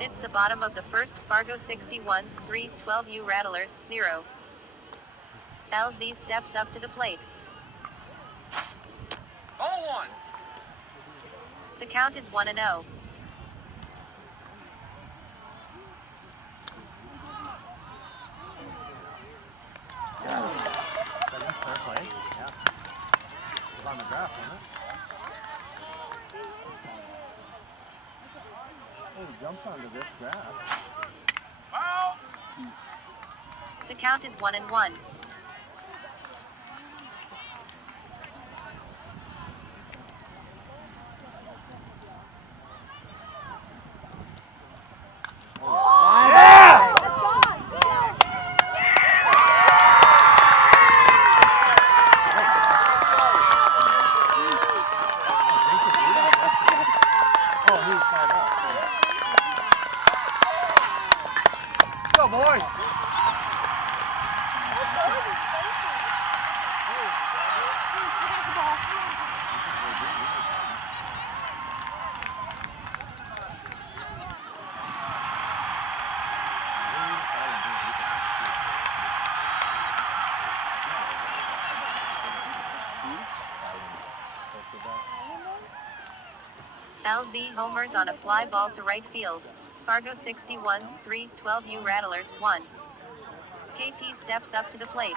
It's the bottom of the first. Fargo 61s 12U Rattlers 0. LZ steps up to the plate. Ball 1. The count is 1-0. Fair play. Yeah. It was on the grass, wasn't it? Oh, he jumped onto this grass. Foul! The count is 1-1. Go, boys! LZ homers on a fly ball to right field. Fargo 61s 12U Rattlers 1. KP steps up to the plate.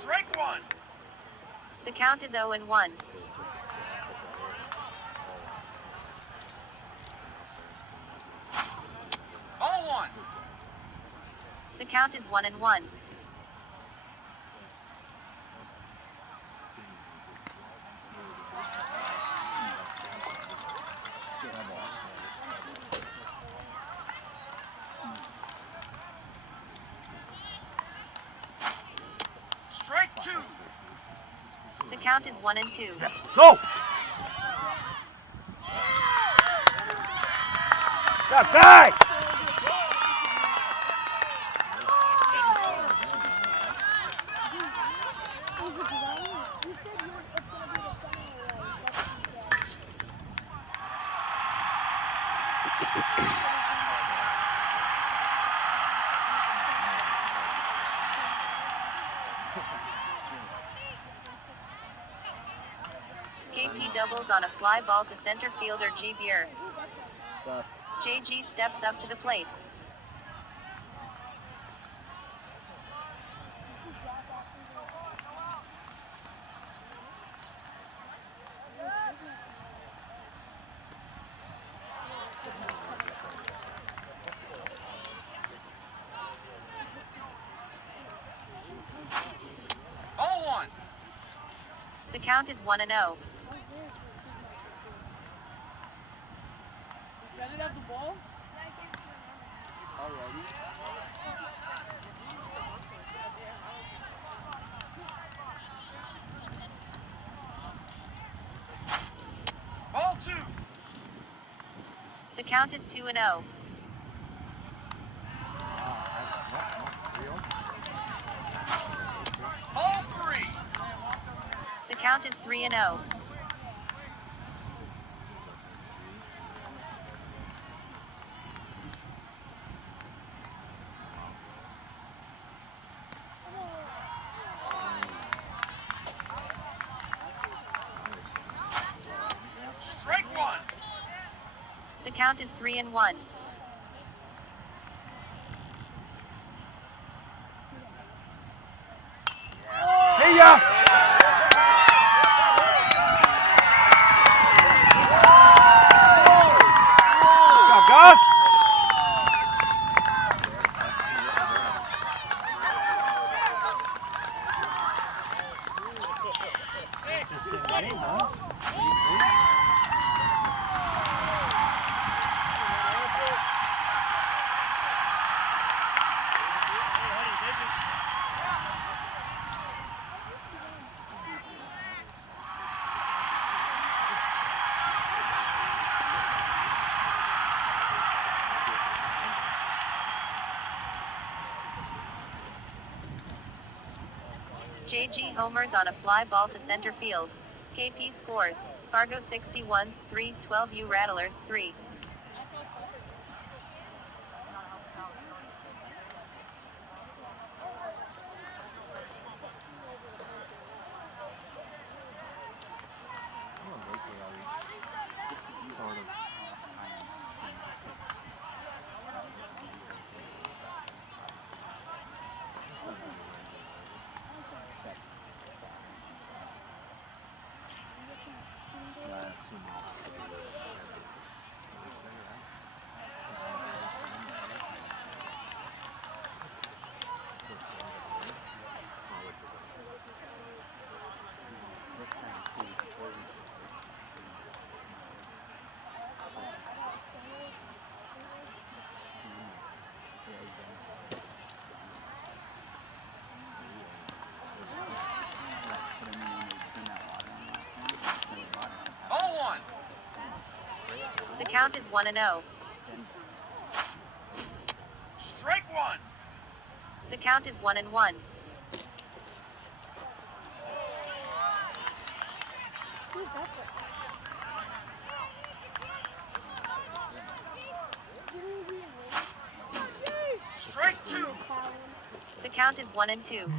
Strike 1. The count is 0-1. Ball 1. The count is 1-1. Strike 2. The count is 1-2. Go! Got back! KP doubles on a fly ball to center fielder G. Beer. JG steps up to the plate. Ball 1. The count is 1-0. Have the ball? Already? Ball 2. The count is 2-0. Ball 3. The count is 3-0. Strike 1. The count is 3-1. See ya! Gus! JG homers on a fly ball to center field. KP scores. Fargo 61s 12U Rattlers 3. Ball one. The count is 1-0. Strike one. The count is 1-1. Strike two. The count is 1-2.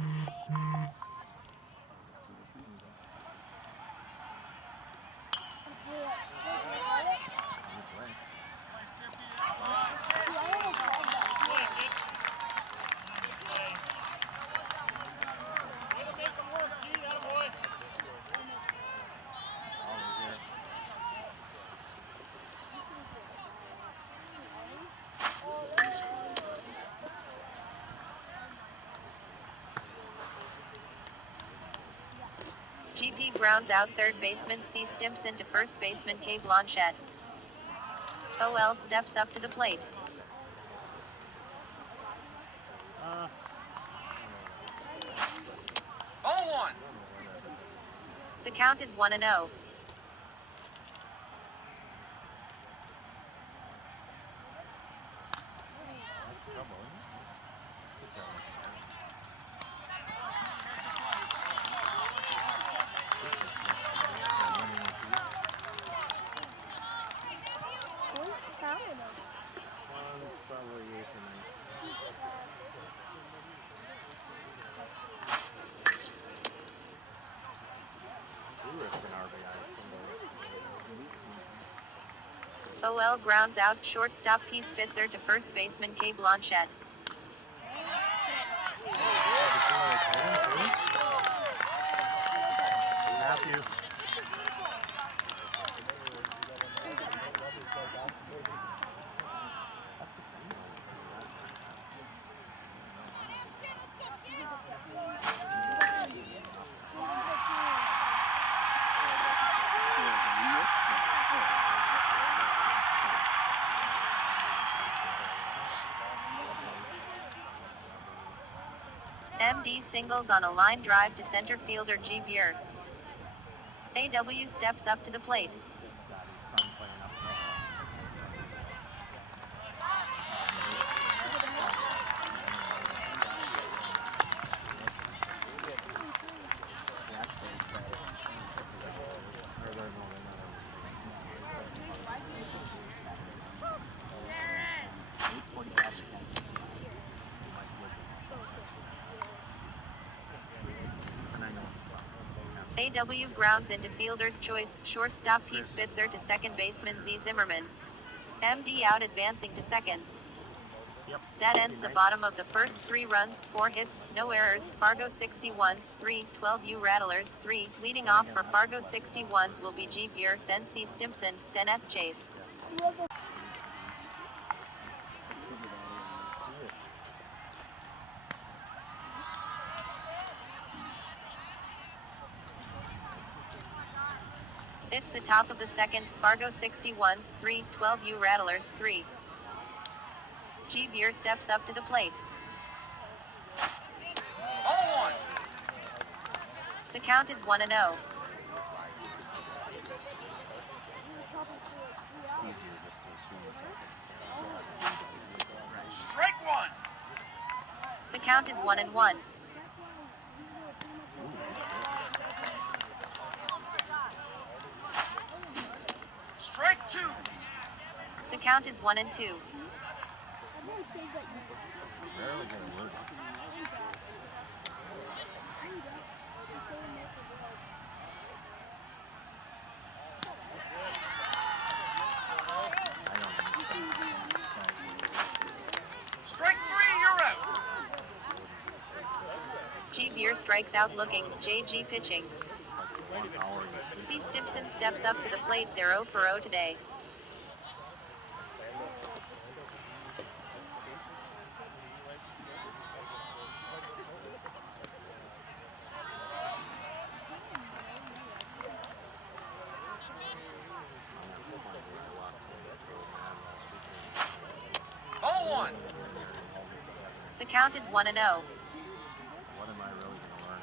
GP grounds out third baseman C. Stimpson to first baseman K. Blanchette. OL steps up to the plate. Ball one. The count is 1-0. OL grounds out shortstop P. Spitzer to first baseman K. Blanchette. Matthew. MD singles on a line drive to center fielder G. Buer. AW steps up to the plate. AW grounds into fielder's choice, shortstop P. Spitzer to second baseman Z. Zimmerman. MD out advancing to second. That ends the bottom of the first 3 runs, 4 hits, no errors. Fargo 61s 12U Rattlers 3. Leading off for Fargo 61s will be G. Buer, then C. Stimpson, then S. Chase. It's the top of the second, Fargo 61s 12U Rattlers 3. G. Buer steps up to the plate. Ball one. The count is 1-0. Strike one. The count is 1-1. count is 1-2. Barely get a word. Strike 3, you're out. G. Veer strikes out looking, JG pitching. C. Stimpson steps up to the plate, they're 0 for 0 today. Ball 1. The count is 1-0. What am I really going to learn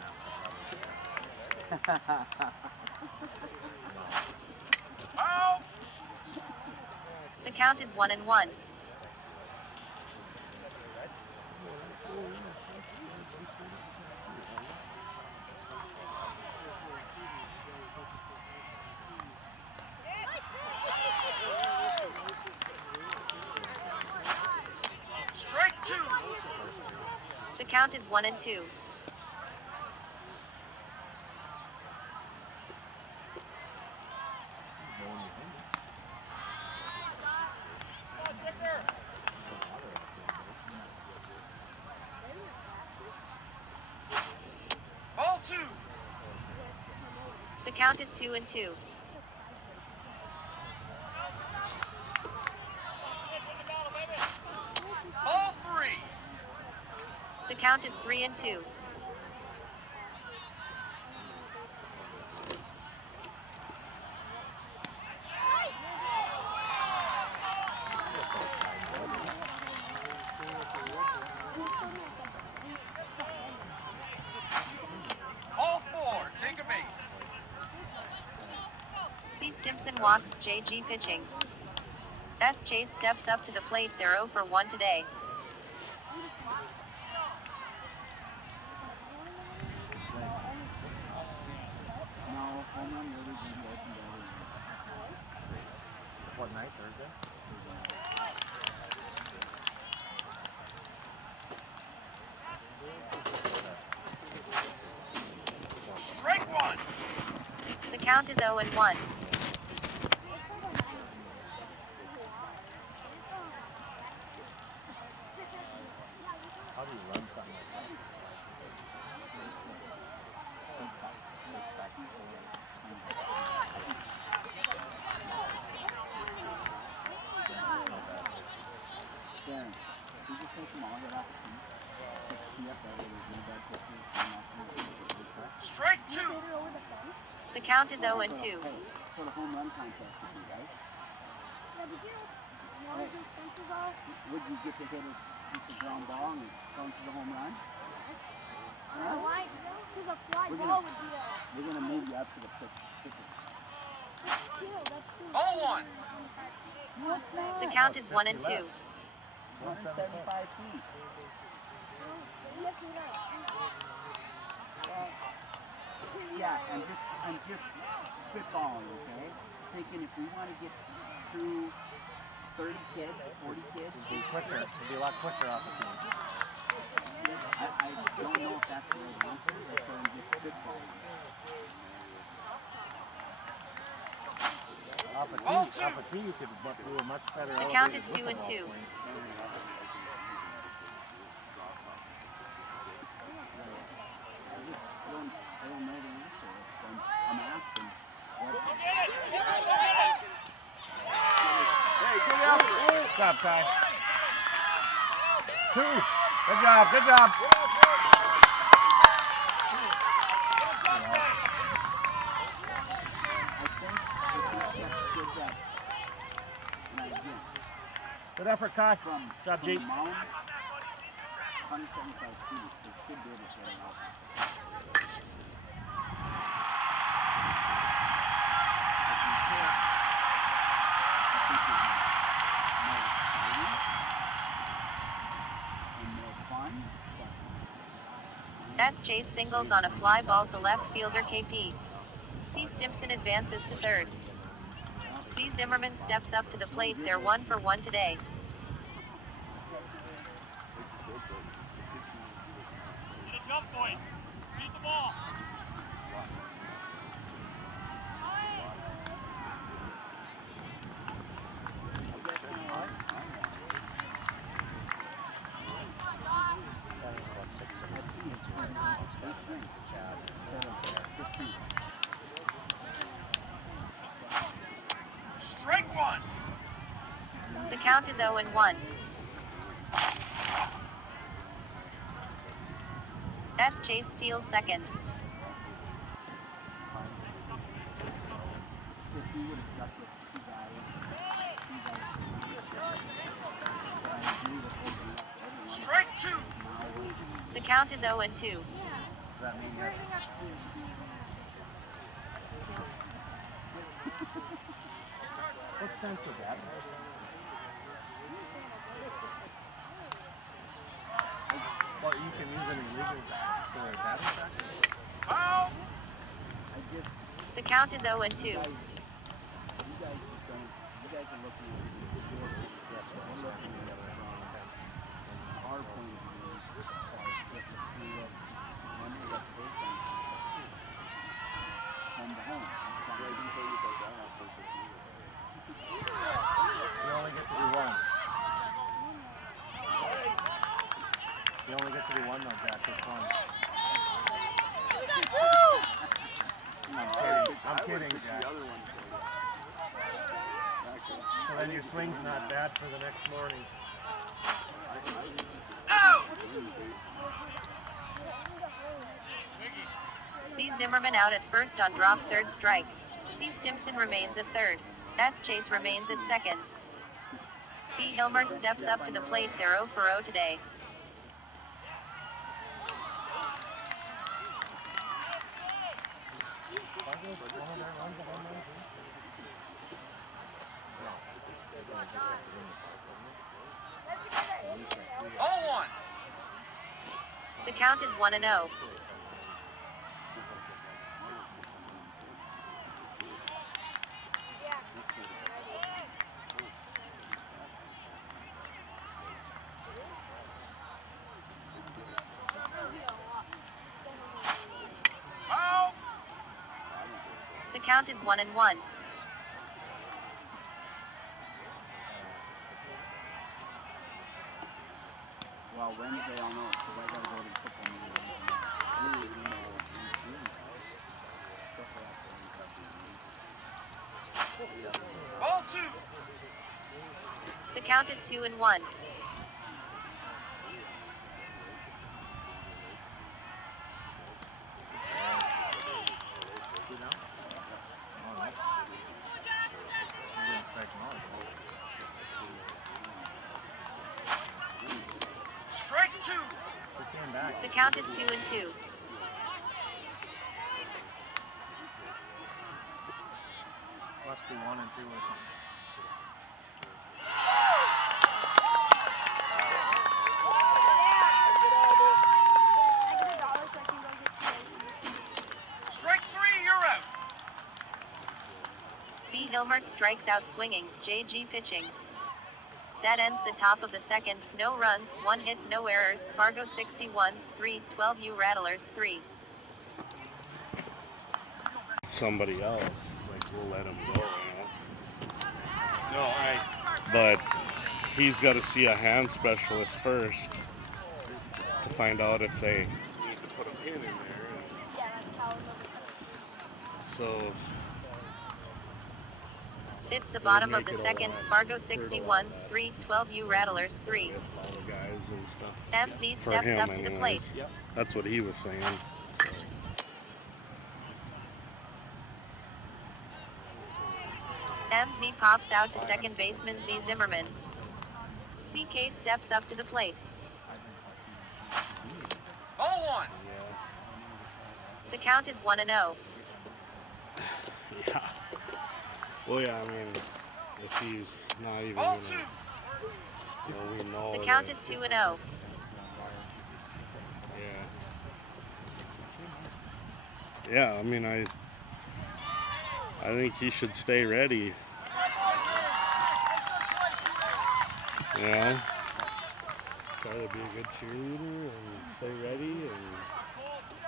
after Out. The count is 1-1. Strike 2. The count is 1-2. Ball 2. The count is 2-2. Ball 3. The count is 3-2. Ball 4, take a base. C. Stimpson walks, JG pitching. S. Chase steps up to the plate, they're 0 for 1 today. what night? Thursday? Strike 1. The count is 0-1. How do you run something like that? Darren, you just take them all, get off the team. Pick the tee up, that way there's no bad pitches, and off the team. Strike 2. The count is 0-2. Hey, sort of home run contest with you, right? Yeah, but you know what those fences are? Would you get to hit a piece of ground ball and going to the home run? Why? Because a fly We're ball gonna- would do that. We're gonna move you up to the pitch. That's still. Ball 1. No, it's not. The count is 1-2. 175 feet. Yes, you're right. Well, yeah, I'm just spitballing, okay? Thinking if we want to get through 30 kids, 40 kids, It'd be quicker. It'd be a lot quicker off the team. I don't know if that's the right answer, so I'm just spitballing. Off a Ball tee, 2. off a tee, you could do a much better. The count is elevated 2-2. football swing. I don't know the answer. I'm asking. Hey, good job. Good job, Ty. 2. Good job, good job. Good effort, Kai. From Good job, G. mound, 175 feet, so it should be able to get it out. S. Chase singles on a fly ball to left fielder KP. C. Stimpson advances to third. Z Zimmerman steps up to the plate. They're 1 for 1 today. Get a jump point. Beat the ball. Strike one. The count is 0-1. S. Chase steals second. Strike two. The count is 0-2. Does that mean you're... What sense would that make? Well, you can use any legal back for batting practice. Foul. The count is 0-2. You guys are looking at the score. Yes, we're looking at it from our point of view. Getting through it, under the baseline. Home to home. You only get to do one. You only get to do one though, Jack. Just one. I'm kidding, Jack. So then your swing's not bad for the next morning. Out. C. Zimmerman out at first on drop, third strike. C. Stimson remains at third. S. Chase remains at second. B. Hilmert steps up to the plate. They're 0 for 0 today. Ball one. The count is 1-0. Foul. The count is 1-1. Well, Wednesday I'll know, because I got to go to the football meeting. Ball two. The count is 2-1. Strike two. The count is 2-2. Must be 1 and 2 or something. Strike three. You're out. B. Hilmert strikes out swinging. JG pitching. That ends the top of the second. No runs, 1 hit, no errors. Fargo 61s 12U Rattlers 3. Somebody else, like we'll let him go, you know. No, but he's got to see a hand specialist first to find out if they need to put a pin in there. So It's the bottom of the second. Fargo 61s 12U Rattlers 3. all the guys and stuff. MZ For steps him, up to the plate. anyways. That's what he was saying. So. MZ pops out to second baseman Z Zimmerman. CK steps up to the plate. Ball one. The count is 1-0. Yeah. Well, yeah, I mean, if he's not even Ball gonna, two. we know The count that- is 2-0. Yeah. Yeah, I mean, I think he should stay ready You know, try to be a good cheerleader and stay ready and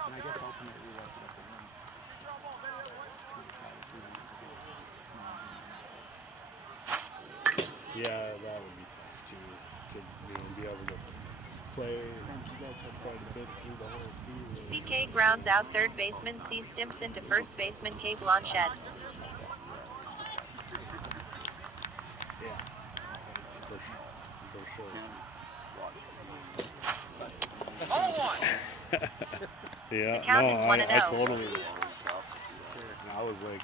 I guess ultimately that's what they want. yeah, that would be tough too. To be able to play quite a bit through the whole season. CK grounds out third baseman C. Stimpson to first baseman K. Blanchette. Yeah, for sure. Ball one. Yeah, The count no, is 1-0. I totally. And I was like,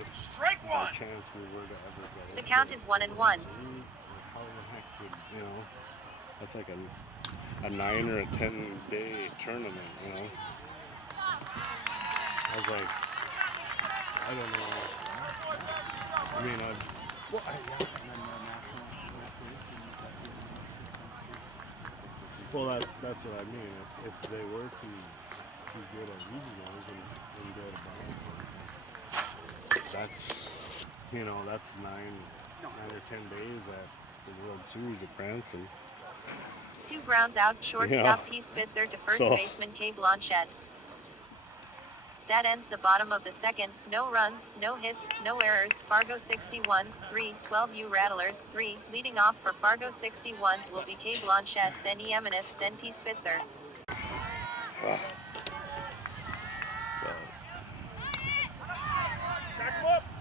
if Strike by one. chance we were to ever get The into count it, is 1-1. how the heck would, that's like a 9 or a 10-day tournament, I was like, I don't know. I mean, Well, yeah, and then the national well, that's what I mean. If they were to get a regionals and go to Boston, that's 9 or 10 days at the World Series at Branson. 2 grounds out, shortstop P. Spitzer to first baseman K. Blanchette. That ends the bottom of the second. No runs, no hits, no errors. Fargo 61s 12U Rattlers 3. Leading off for Fargo 61s will be K. Blanchette, then E. Emineth, then P. Spitzer.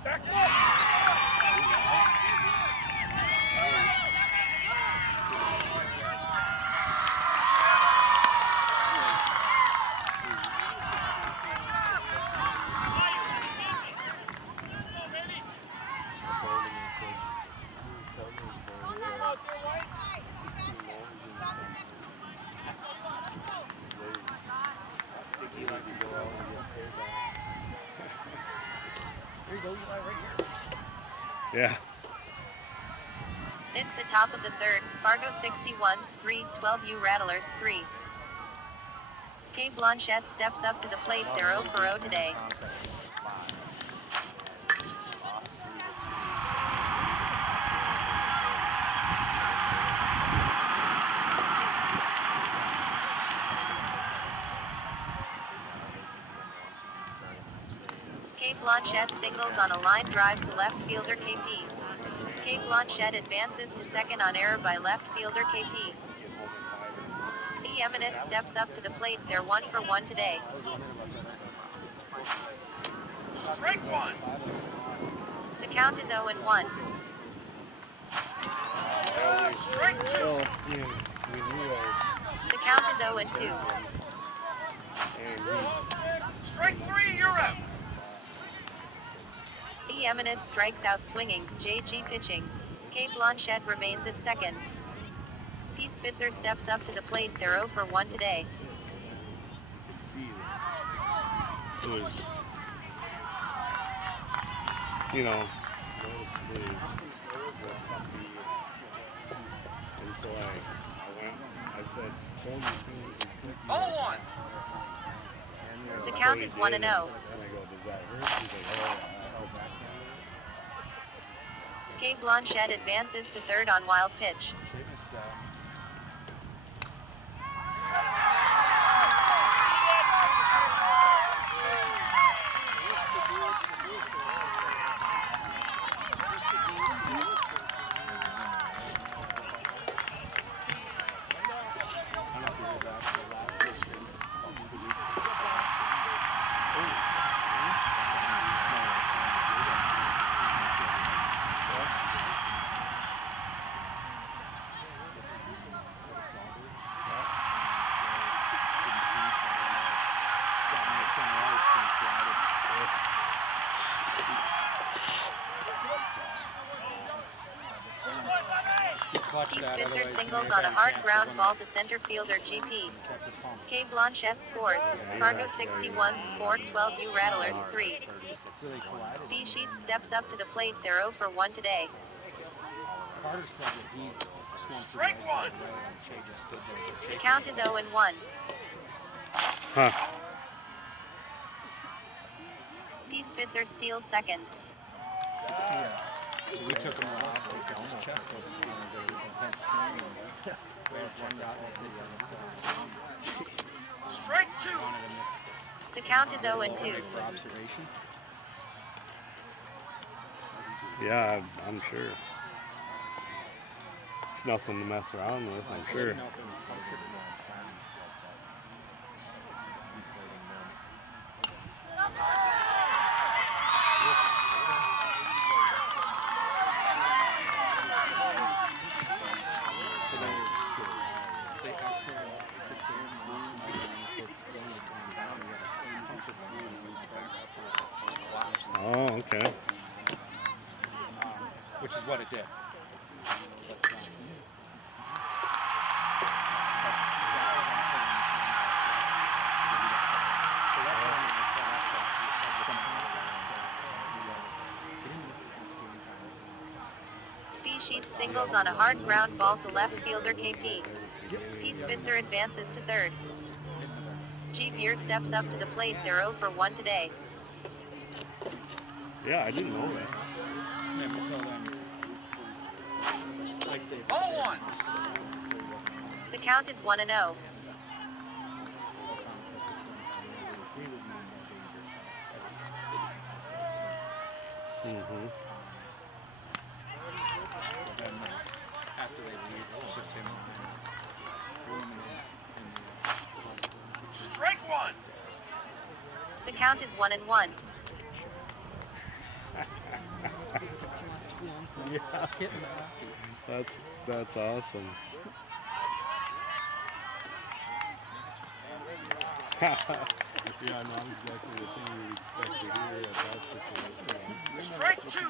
Back him up. There you go, Eli, right here. Yeah. It's the top of the third. Fargo 61s 12U Rattlers 3. K. Blanchette steps up to the plate. They're 0 for 0 today. K. Blanchette singles on a line drive to left fielder KP. K. Blanchette advances to second on error by left fielder KP. E. Emineth steps up to the plate. They're 1 for 1 today. Strike one. The count is 0-1. Strike two. Well, we knew The count is 0-2. Strike three, you're out. E. Emineth strikes out swinging. JG pitching. K. Blanchette remains at second. P. Spitzer steps up to the plate. They're 0 for 1 today. you could see that it was, noticeably and so I said, phone me soon. Ball one. The count is 1-0. And I go, does that hurt? He's like, oh, I held back. K. Blanchette advances to third on wild pitch. P. Spitzer singles on a hard ground ball to center fielder GP. K. Blanchette scores. Fargo 61s 12U Rattlers 3. B. Sheets steps up to the plate. They're 0 for 1 today. Strike one. The count is 0-1. Huh. P. Spitzer steals second. So we took him to the hospital because his chest wasn't feeling good. It was intense pain. And we had one guy that said, Strike two. wanted him The count is 0 and 2. for observation. Yeah, I'm sure. It's nothing to mess around with, I'm I sure. didn't know if it was punctured or not. So they actually 6 a.m. for only going down. We had a punctured wound in the back after it collapsed. Oh, okay. Which is what it did. B Sheets singles on a hard ground ball to left fielder KP. P Spitzer advances to third. G Beer steps up to the plate. They're 0 for 1 today. Yeah, I didn't know that. I stayed. 0-1. The count is 1 and 0. Mm-hmm. After they leave, it's just him. Strike one. The count is 1 and 1. Yeah. That's awesome. Yeah, not exactly the thing you expect to hear at that situation. Strike two.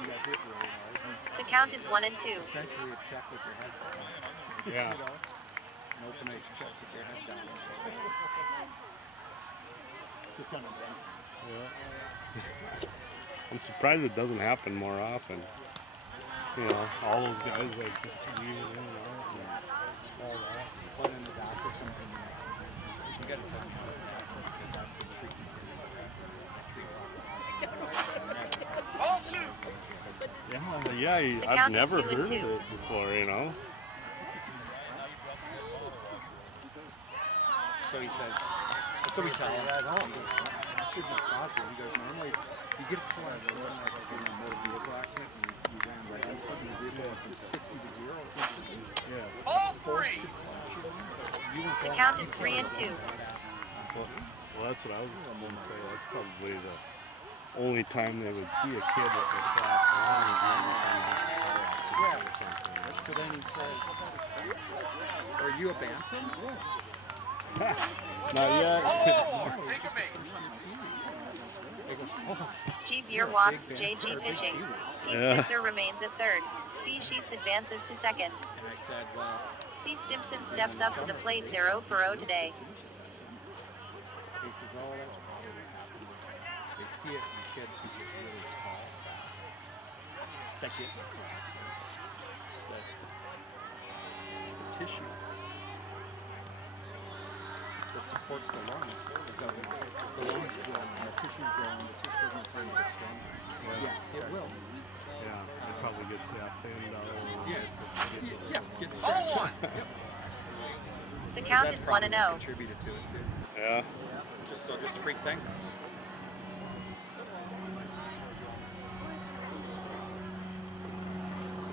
The count is 1 and 2. Essentially a check with your head down. Yeah. An open ice check with your head down. Just kind of Yeah. I'm surprised it doesn't happen more often. You know, all those guys like just weave it in and out and all that. But then the doctor comes in and you gotta tell me the doctor treatment. Ball two. Yeah, I've count is never 2 and heard 2. of it before, you know. So he says, so we tell him, he goes, that should be possible. He goes, normally you get a call out of in a motor vehicle accident and you ran right into something, the vehicle went from 60 to 0 instantly. Yeah. Ball three. The count is 3 and 2. Well, that's what I was going to say. That's probably the only time they would see a kid that was flat wrong is when they come out of a car accident or something. So then he says, are you a bantam? Not yet. Oh, take a base. He goes, oh. G Beer walks, JG pitching. P Yeah. Spitzer remains at third. B Sheets advances to second. And I said, well, C Stimpson steps up to the plate. They're 0 for 0 today. he says, oh, that's probably what happened. They see it in kids who get really tall fast. That get in a car accident. That the tissue that supports the lungs, it doesn't, the lungs grow, and the tissue's growing, the tissue doesn't have time to get stronger. Yeah, it will. Yeah, it probably gets thinned out. Yeah, get Ball one. The count That's is 1 and probably 0. contributed to it too. Yeah. Just a freak thing.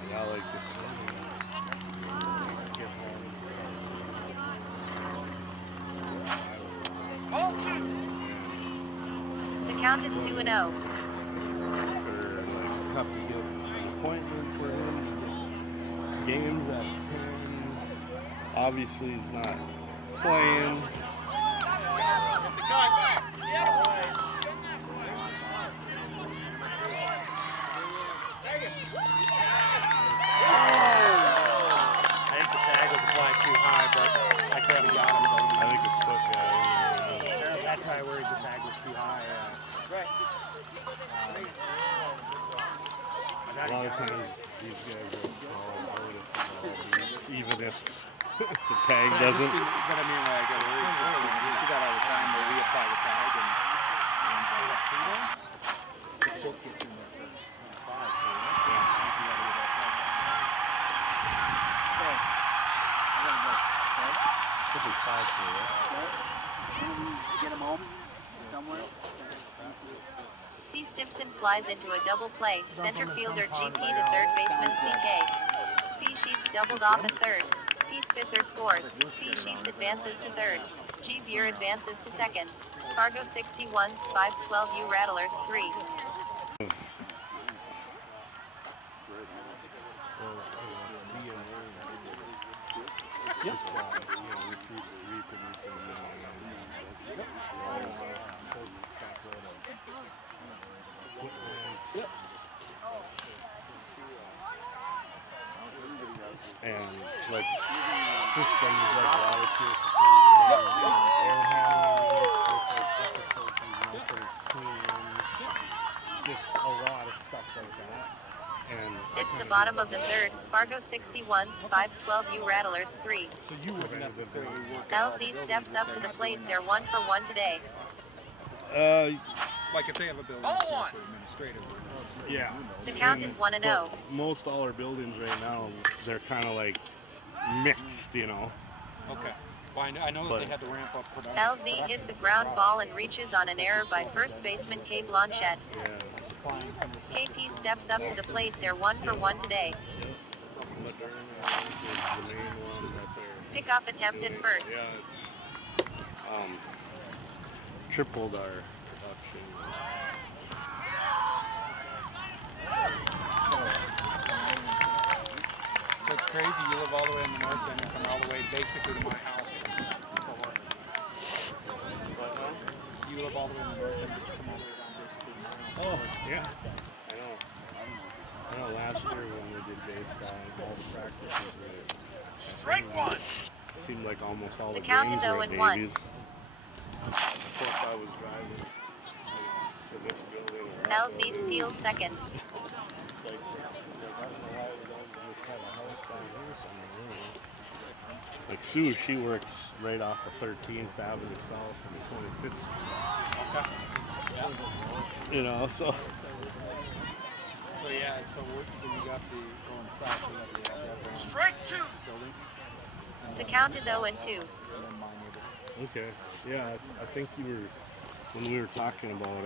Yeah, like this morning. Get home. Ball two. The count is 2 and 0. Or like have to get an appointment for him to get games at 10. Obviously he's not playing. I think the tag was applied too high, but I could have got him. I think it's foot, yeah. That's why I worried the tag was too high. A lot of times these guys are all out if it's even if the tag doesn't. But I mean, like, you see that all the time where we apply the tag and the foot gets in there first. 5, so Could be 5 for you. Get him home somewhere. C. Stimpson flies into a double play. Center fielder GP to third baseman CK. P. Sheets doubled off at third. P. Spitzer scores. P. Sheets advances to third. G. Buer advances to second. Fargo 61s 12U Rattlers 3. Yep. And like systems like water purification, air handling, clean rooms, just a lot of stuff like that. And It's the bottom of the third. Fargo 61s 12U Rattlers 3. So you wouldn't necessarily work. LZ steps up to the plate. They're 1 for 1 today. Like if they have a building Ball for one. administrative work. yeah. The count is 1 and 0. Most all our buildings right now, they're kind of like mixed, you know. Okay. Well, I know that But- they had to ramp up production. LZ hits a ground ball and reaches on an error by first baseman K. Blanchette. Yeah. KP steps up to the plate. They're 1 for 1 today. The main one that they're Pickoff attempt at first. Yeah, it's tripled our production. So it's crazy. You live all the way in the north end and come all the way basically to my house for work. You live all the way in the north end, but you come all the way down basically to my house. Oh, yeah. I know. I know last year when we did baseball and all the practices were Strike one. seemed like almost all The the count games is were 0 at and 1. Davies. Of course I was driving to this building. or that LZ building. steals second. Like, I don't know why we don't just have a house down here somewhere, you know. Like Sue, she works right off of 13th Avenue South and 25th Street. Okay. Yeah. You know, so So yeah, so you got the going south, you got the Strike two. buildings. The count is 0 and 2. And then my neighbor. okay. Yeah, I think you were when we were talking about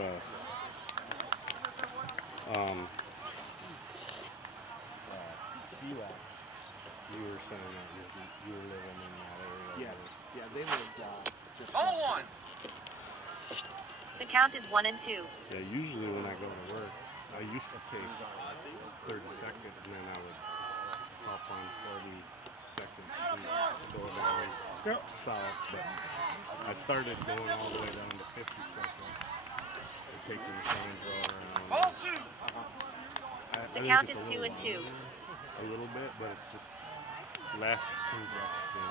you were saying that you were living in that area. Yeah, they lived just Ball one. The count is 1 and 2. Yeah, usually when I go to work, I used to take 32nd and then I would hop on 42nd Street, go down south, but I started going all the way down to 52nd and taking the same road around. Ball two. I The think count it's is a 2 little and 2. longer, a little bit, but it's just less congestion.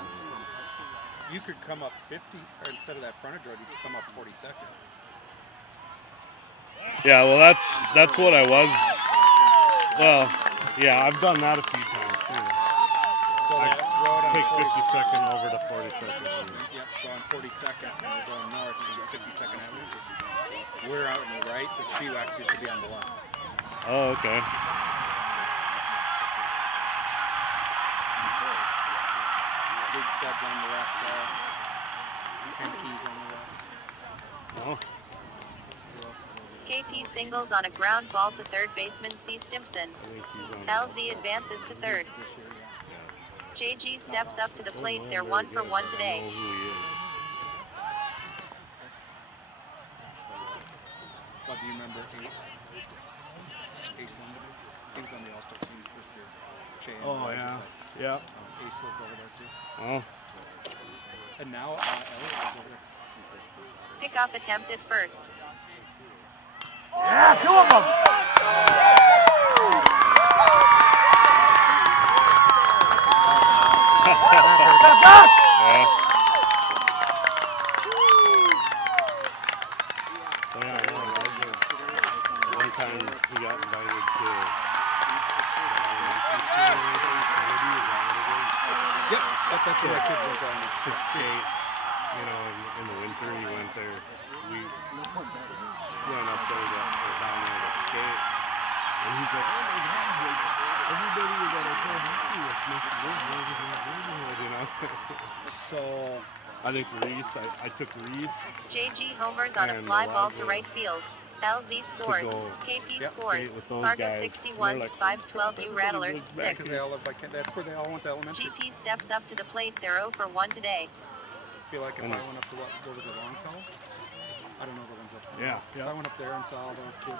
You could come up 50, or instead of that frontage road, you could come up 42nd. Yeah, well, that's what I was. Well, yeah, I've done that a few times too. So I that road on take 40 52nd over to 42nd. Yep, so on 42nd, when you're going north, you go 52nd Avenue. We're out on the right, the speedwax used to be on the left. Oh, okay. Big stubs on the left, and keys on the left. Oh, KP singles on a ground ball to third baseman C. Stimpson. I think he's on. LZ advances to third. JG steps up to the plate. They're 1 for 1 today. I know who he is. But do you remember Ace? Ace Lundberg? He was on the All-Star team first year. Shane Oh yeah, yeah. Ace lives over there too. Oh, And now Elliot lives over there. Pickoff attempt at first. Yeah, 2 of them. yeah. So yeah, I know. One time he got invited to. Yep, that's what my kids went on. To skate, you know, in the winter. He went there. We went up there down there to skate, And he's like, oh my God, like, everybody that I told you was must live neighborhood, you know? So I think Reese, I took Reese JG homers on a and fly ball to Lago right field. LZ scores. go KP Yep, scores. skate with those Fargo guys. 61s They're like, 12U Rattlers everybody goes back 6. because they all live like that's where they all went to elementary. GP steps up to the plate. They're 0 for 1 today. I feel like if I went up to what was it, Longfellow? I don't know the ones up there. Yeah, If yeah. I went up there and saw those kids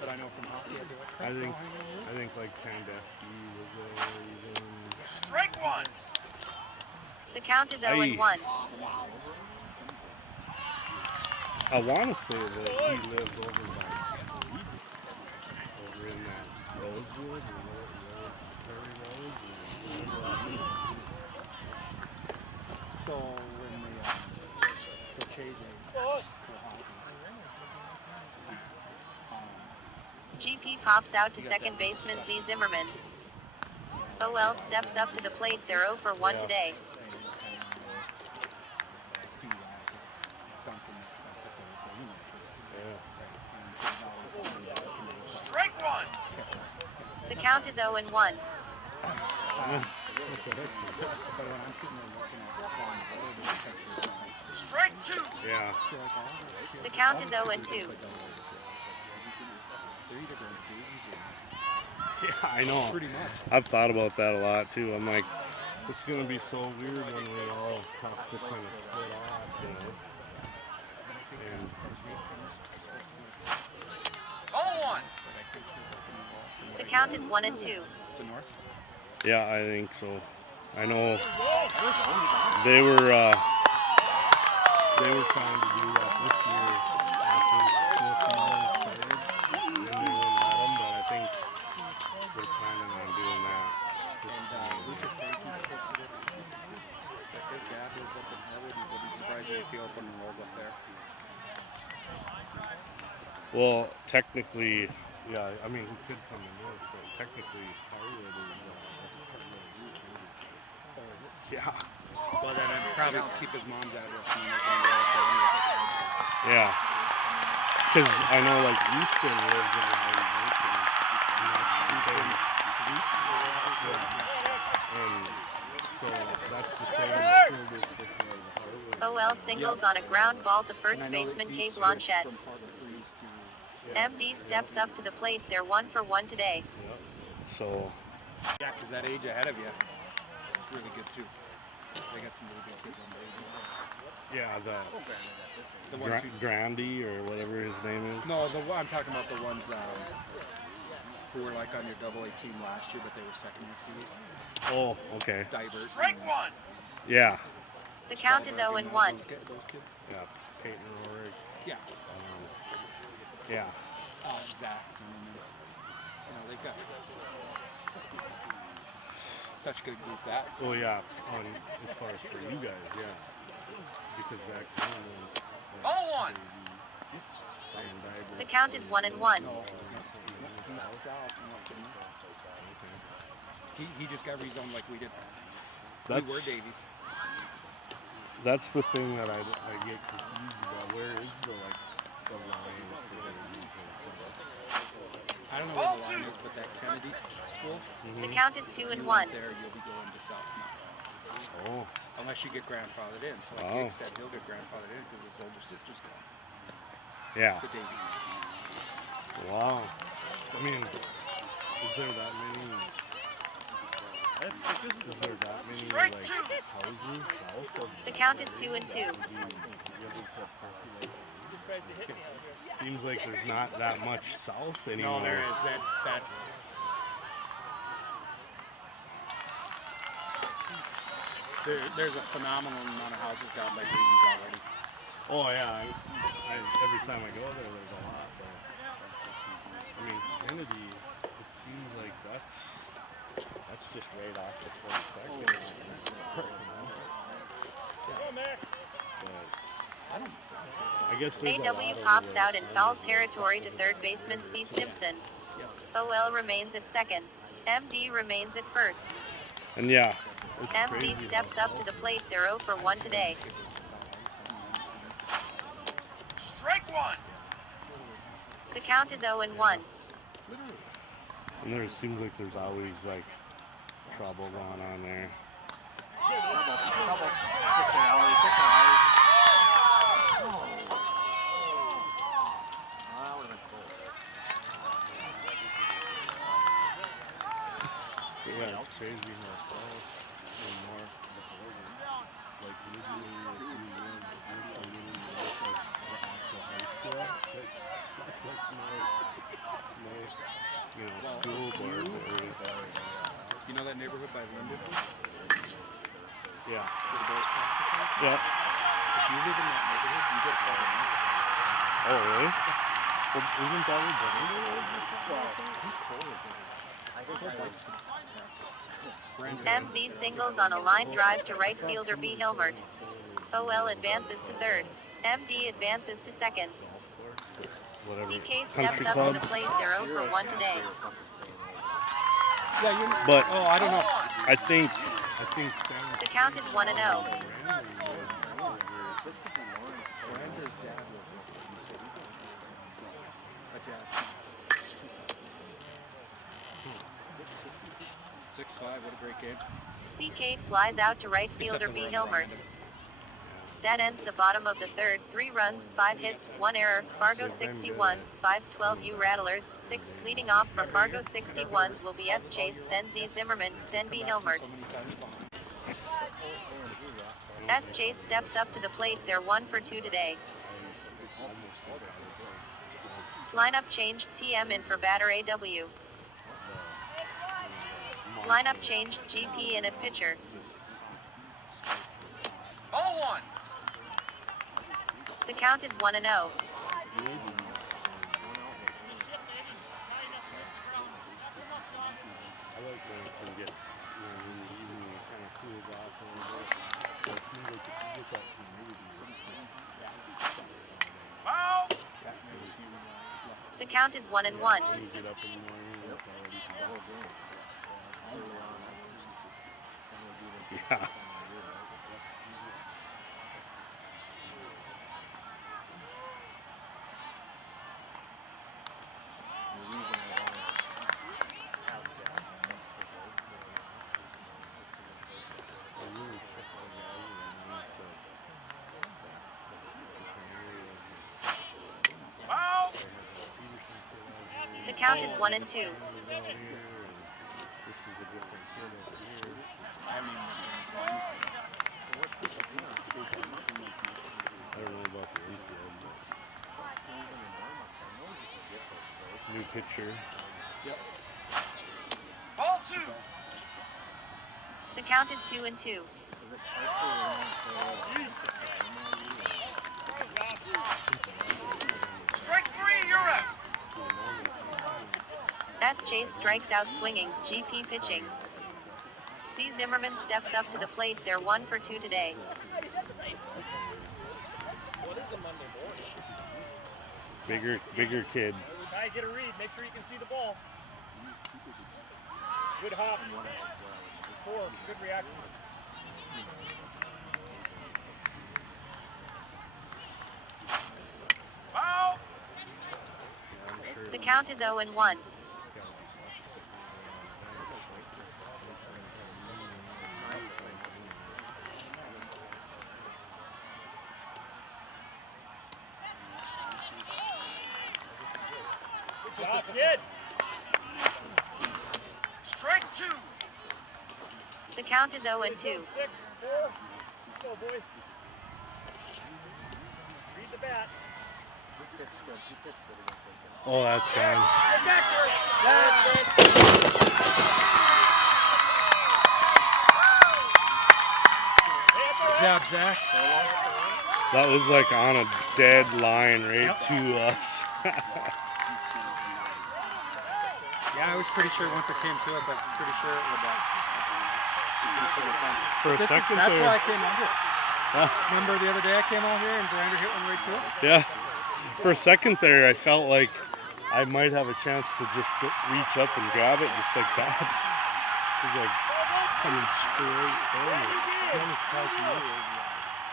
that I know from hockey, I'd be like, I think, "Crap, no, I think like Kandeski was there even. Strike one. The count is 0 and 1. I want to say that he lives over by over in that Rosewood or Prairie Road. So when the for chasing for hockey, GP pops out to second baseman Z Zimmerman. OL steps up to the plate. They're 0 for 1 today. Strike one. The count is 0 and 1. Strike two. Yeah. The count is 0 and 2. Yeah, I know. Pretty much. I've thought about that a lot too. I'm like, it's gonna be so weird when we all have to kind of split off, you know. And Ball one. The count is 1 and 2. The north? yeah, I think so. I know they were trying to do that this year after school season started, and they wouldn't let them. But I think they're planning on doing that. Lucas Hankey's supposed to get that his dad lives up in Harwood. He wouldn't surprise me if he opened and rolls up there. Well, technically, yeah. I mean, he could come in north, but technically, Harwood is. Yeah. Well, then I'd probably keep his mom's address and then they can go up there anyway. Yeah. Because I know, like, Easton lives in Lincoln. And so that's the same school district as Harwood. OL singles on a ground ball to first And I know baseman that K. he switched Blanchette. from Fargo 3s to MD steps up to the plate. They're 1 for 1 today. Yep. So, yeah, because that age ahead of you is really good too. They got some really good kids on the age. yeah, The ones who, Grandy or whatever his name is. no, I'm talking about the ones who were like on your AA team last year, but they were second year P's. Oh, okay. Divert. Strike one. Yeah. The count is 0 and 1. Those kids. Yeah. Peyton Rorig. Yeah. Yeah. Zach Zimmerman. You know, they've got such good group that. Oh, yeah. As far as for you guys, yeah. Because Zach Zimmerman's. Ball one. The count is 1 and 1. He just got rezoned like we did. That's, we were Davies. That's the thing that I get confused about. Where is the line for the region? I don't know where the line is, but that Kennedy school. The count is 2 if and you 1. went there, you'll be going to South Mountain. Oh. Unless you get grandfathered in. So like Wow. Gigstead, he'll get grandfathered in because his older sister's gone Yeah. to Davies. Wow. I mean, is there that many? Is there that many Strike like two. houses south of? The count is 2 and 2. Seems like there's not that much south anymore. No, there is that. There's a phenomenal amount of houses down by Davies already. Oh yeah, every time I go there, there's a lot. But, I mean, Kennedy, it seems like that's just right off the 22nd. I guess there's a lot AW of pops the- out in foul territory to third baseman C. Stimson. OL remains at second. MD remains at first. And yeah, it's MD crazy steps how- up to the plate. They're 0 for 1 today. Strike one. The count is 0 and 1. And there seems like there's always like trouble going on there. Trouble. Get there, Ellie. Get there, Ellie. That would have been cool. Yeah, it's crazy myself. And more like usually if you win, like actual high school, that's like my school board area. You know that neighborhood by Linden? Yeah. Where the boys practice? Yeah. If you live in that neighborhood, you get a Fargo Rattlers. Oh really? Well, isn't that where Brandon lives? I think Cole is in it. Cole likes to practice. MZ singles on a line drive to right fielder B. Hilmert. OL advances to third. MD advances to second. Whatever. CK steps Country up club. to the plate. They're 0 for 1 today. Yeah, you're. But Oh, I don't know. I think Sam. The count is 1-0. Miranda's dad lives in the city. At Jackson. 6-5, what a great game. CK flies out to right fielder B. Hilmert. That ends the bottom of the third. 3 runs, 5 hits, 1 error. Fargo 61s 12U Rattlers 6. Leading off for Fargo 61s will be S. Chase, then Z. Zimmerman, then B. Hilmert. S. Chase steps up to the plate. They're 1 for 2 today. Lineup change. TM in for batter AW. Lineup change. GP in at pitcher. 0-1. The count is 1-0. I like when it can get, when the evening kind of cools off a little bit. So it seems like if you get that humidity, Foul. The count is 1-1. when you get up in the morning, it's already yeah. Foul. The count is 1-2. This is a different kid over here. I don't know about the infield, but new pitcher. Yep. Ball 2. The count is 2-2. Strike 3, you're out. S. Chase strikes out swinging. GP pitching. Z. Zimmerman steps up to the plate. They're 1 for 2 today. Bigger kid. Guys, get a read. Make sure you can see the ball. Good hop. 4. Good reaction. Foul. The count is 0-1. Good job, kid. Strike 2. The count is 0-2. 6, 4. Let's go, boys. Read the bat. Oh, that's gone. Get back there. That's it. Good job, Zach. That was like on a dead line right to us. Yeah, I was pretty sure once it came to us, I'm pretty sure it would For a second That's there. why I came out here. Yeah. Remember the other day I came out here and Brander hit one right to us? Yeah. For a second there, I felt like I might have a chance to just reach up and grab it just like that. It was like coming straight for me. It almost caused me.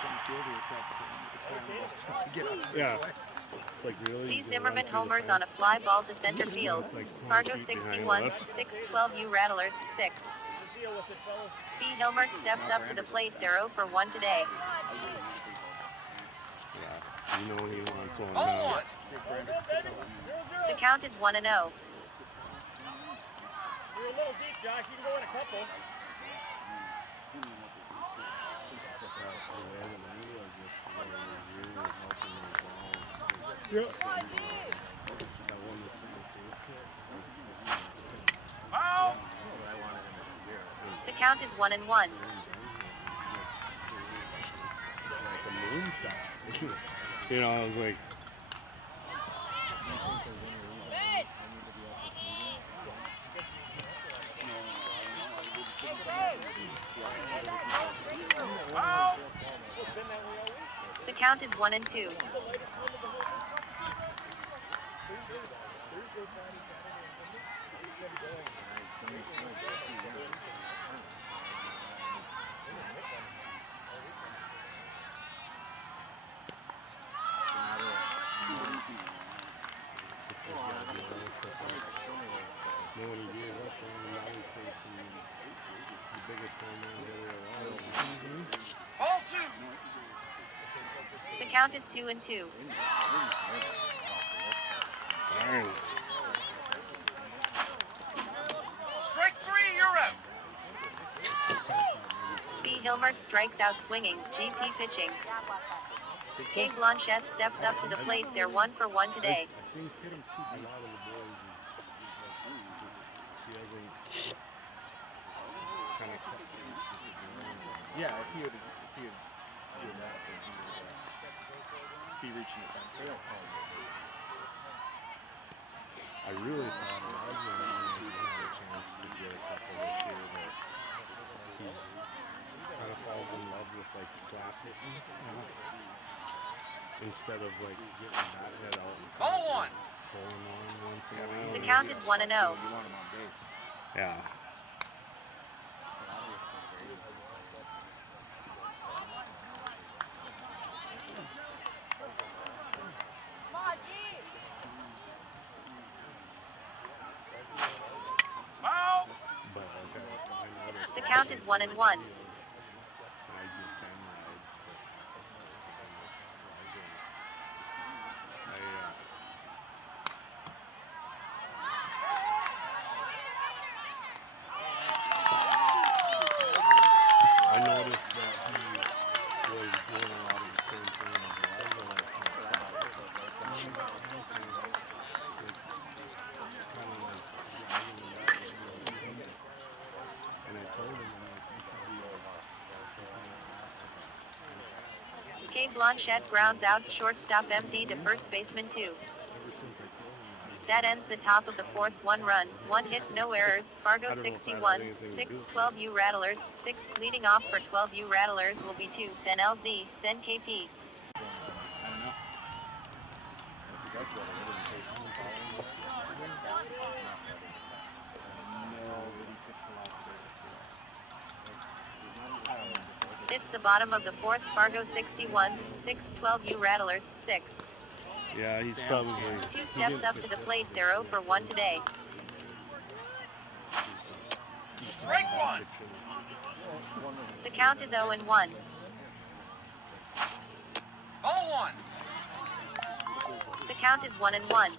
center fielder would try to put him with the corner so he could get out of his Yeah. way. It's like really. Z you run Zimmerman through the homers fence. on a fly ball to center field. It's like 20 Fargo feet behind 61s us. 12U Rattlers 6. B Hilmert steps up to the plate. They're 0 for 1 today. Yeah, you know he wants one Ball now. one. See if Brandon can pick it up. The count is 1-0. You're a little deep, Josh. You can go in a couple. Foul. The count is 1-1. Like a moonshot. You know, I was like, Foul. The count is 1-2. no one gave up on the the biggest home run hitter alive. Ball two. The count is 2-2. Darn. Strike three, you're out. B Hilmert strikes out swinging. GP pitching. K Blanchette steps up to the plate. They're 1 for 1 today. I think hitting a lot of the boys he hasn't kind of cut things with the ground. Yeah, if he would do that, then he would be reaching the fence. I really thought Elijah had a chance to get a couple this year, but he's kind of falls in love with like slap hitting instead of like getting that head out and Ball one. pulling on once in a while. The count is 1-0. You want him on base. Yeah. Foul. But okay, I noticed The count is 1-1. I give 10 rides, but I noticed that he was doing a lot of the same thing as Elijah, like kind of and I told him, I'm like, you should be K Blanchette grounds out. Shortstop MD to first baseman 2. ever since I told him That ends the top of the fourth. 1 run, 1 hit, no errors. Fargo I don't know if that had 61s anything to 6 do. 12U Rattlers 6. Leading off for 12U Rattlers will be 2, then LZ, then KP. I don't know. It's the bottom of the fourth. Fargo 61s 6 12U Rattlers 6. yeah, he's probably 2 steps up to the plate. They're 0 for 1 today. Strike one. The count is 0-1. Ball one. The count is 1-1.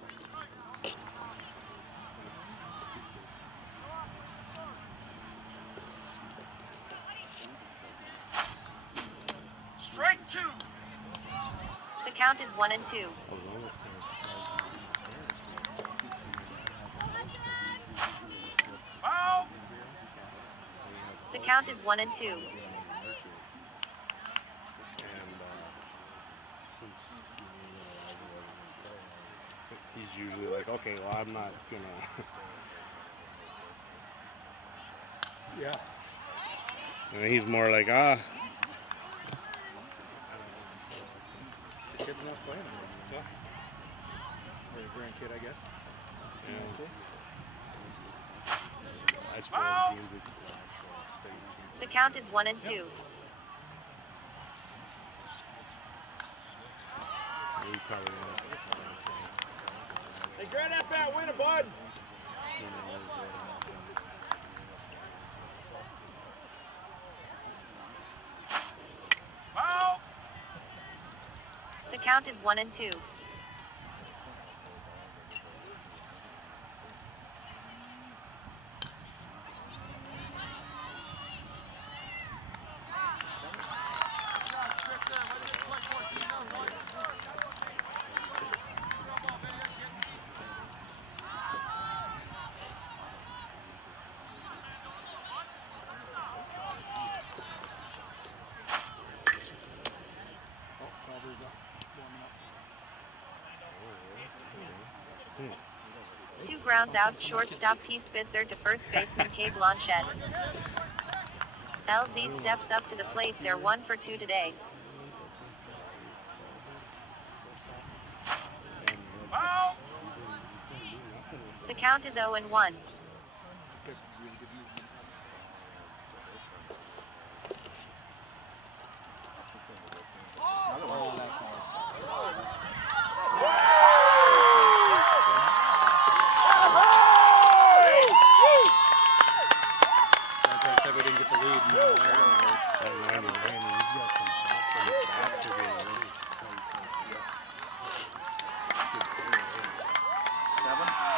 Strike two. The count is 1-2. Foul. The count is 1-2. And since he's usually like, okay, well, I'm not gonna. Yeah. And he's more like, ah. The kid's not playing him. It's tough. Or a grandkid, I guess. Yeah. Close. I suppose Foul. Dean's / state. The count is 1-2. Yeah. The count is 1-2. probably won't. Hey, grab that bat winner, bud. Foul. The count is 1-2. Oh, Father's up. Warming up. 2 grounds out, shortstop P. Spitzer to first baseman K. Blanchette. LZ steps up to the plate, they're 1 for 2 today. Foul. The count is 0-1. Good, really good movement. Oh, that's That's why I said we didn't get the lead. No, That 99, he's got some pop in his back to be already. 7?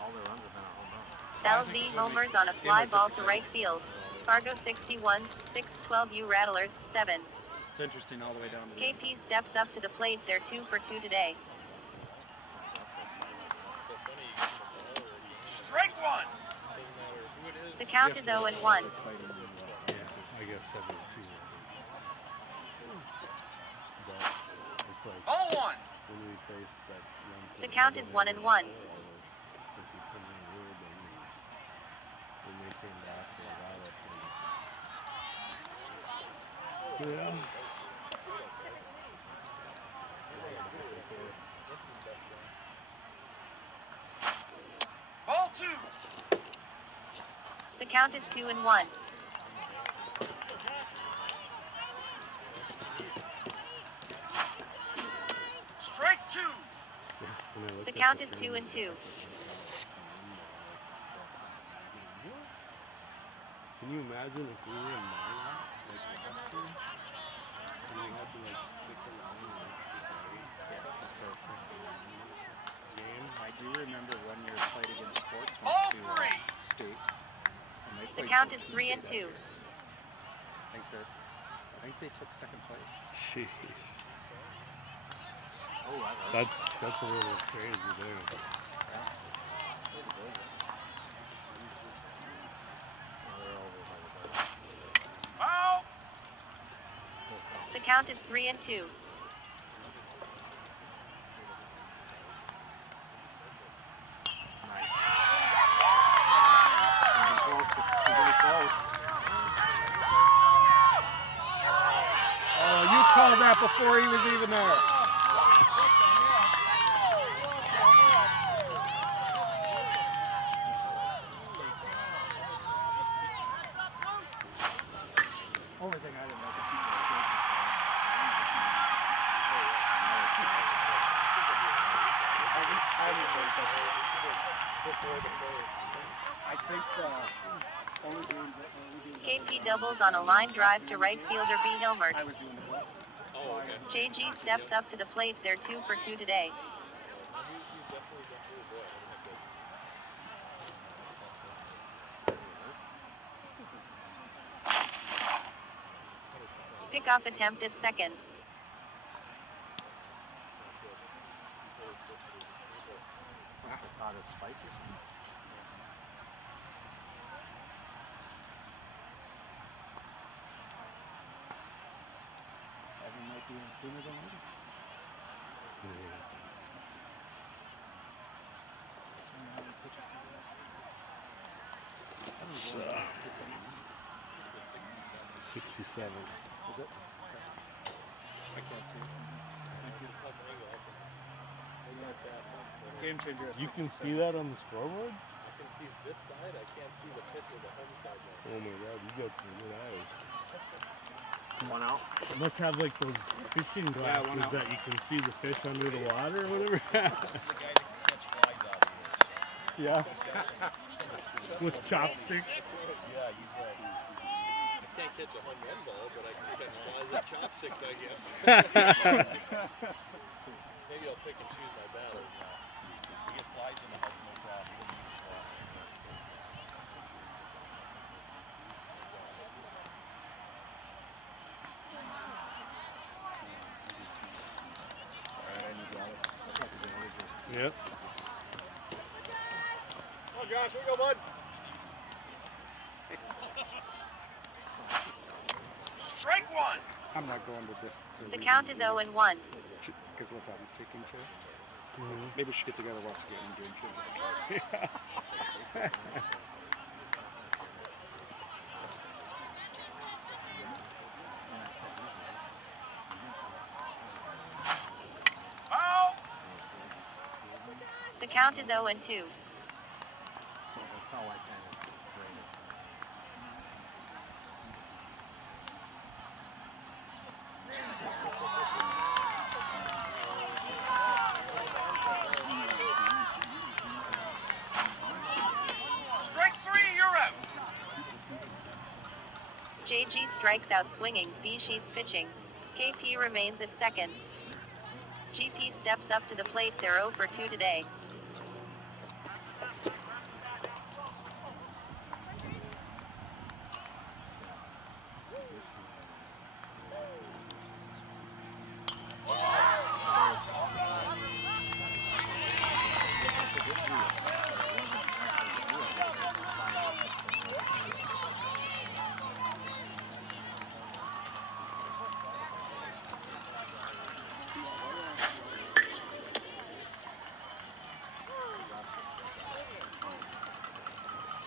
All their runs have been a home run. LZ homers on a fly ball to right field. Fargo 61s 12U Rattlers 7. It's interesting all the way down to the KP steps up to the plate, they're 2 for 2 today. Strike one. The count is 0-1. Yeah, I guess 72. But it's like Ball one. when we faced that young The kid count is 1-1. if he come in here, then when they came back, they got us. Yeah. Ball two. The count is 2-1. Strike two. The count is 2-2. Can you imagine if we were in Maya, like last year, and we had to like stick around and like for a freaking game? I do remember one year played against Portsmouth Ball to three. state. And they The played count is Portsmouth 3-2. I think they took second place. Jeez, Oh, I that's a little crazy there. Foul. The count is 3-2. Oh, you called that before he was even there. Only thing I didn't like is I think only games that KP doubles on a line drive to right fielder B. Hilmert. I was doing the play. Oh, okay. JG steps up to the plate, they're 2 for 2 today. Pickoff attempt at second. Thought of spike or something. Evan might be in sooner than later. So. 67. Is it? I can't see. Thank you. Game changer. You can see that on the scoreboard? I can see this side. I can't see the pitch or the home side. Oh my god, you got some good eyes. One out. It must have like those fishing glasses one out. that you can see the fish under the water or whatever. This is the guy that can catch flies out of here. Yeah. So With chopsticks. yeah, he's right. I can't catch a home run ball, but I can catch flies with chopsticks, I guess. Maybe I'll pick and choose my battles. You get flies in the house, no problem. You don't need a swat. Yep. Come on, Josh, here we go, bud. Strike one. I'm not going to this. The count is 0-1. Because Latava's taking chair. Mhm. Maybe we should get together, watch the game, and game chair. Foul. The count is 0-2. So that's how I kind of frame it. Strike three, you're out. JG strikes out swinging, B Sheets pitching. KP remains at second. GP steps up to the plate, they're 0 for 2 today.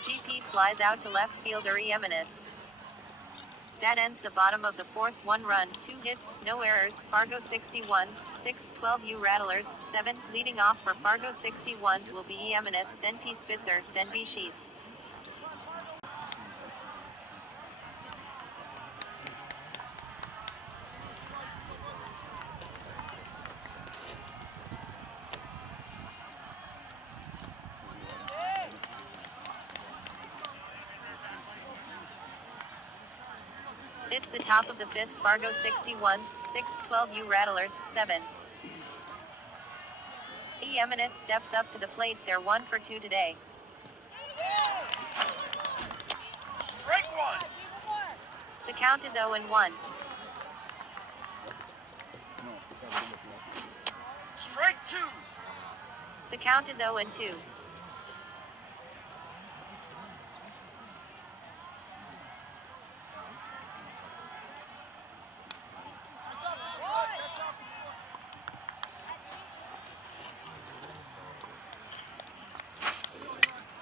GP flies out to left fielder Eminent. That ends the bottom of the fourth. 1 run, 2 hits, no errors. Fargo 61s, 12U Rattlers, 7. Leading off for Fargo 61s will be Eminent, then P Spitzer, then B Sheets. It's the top of the 5th. Fargo 61s, 12U Rattlers, 7. Eminent steps up to the plate, they're 1 for 2 today. Strike one. The count is 0-1. Strike two. The count is 0-2.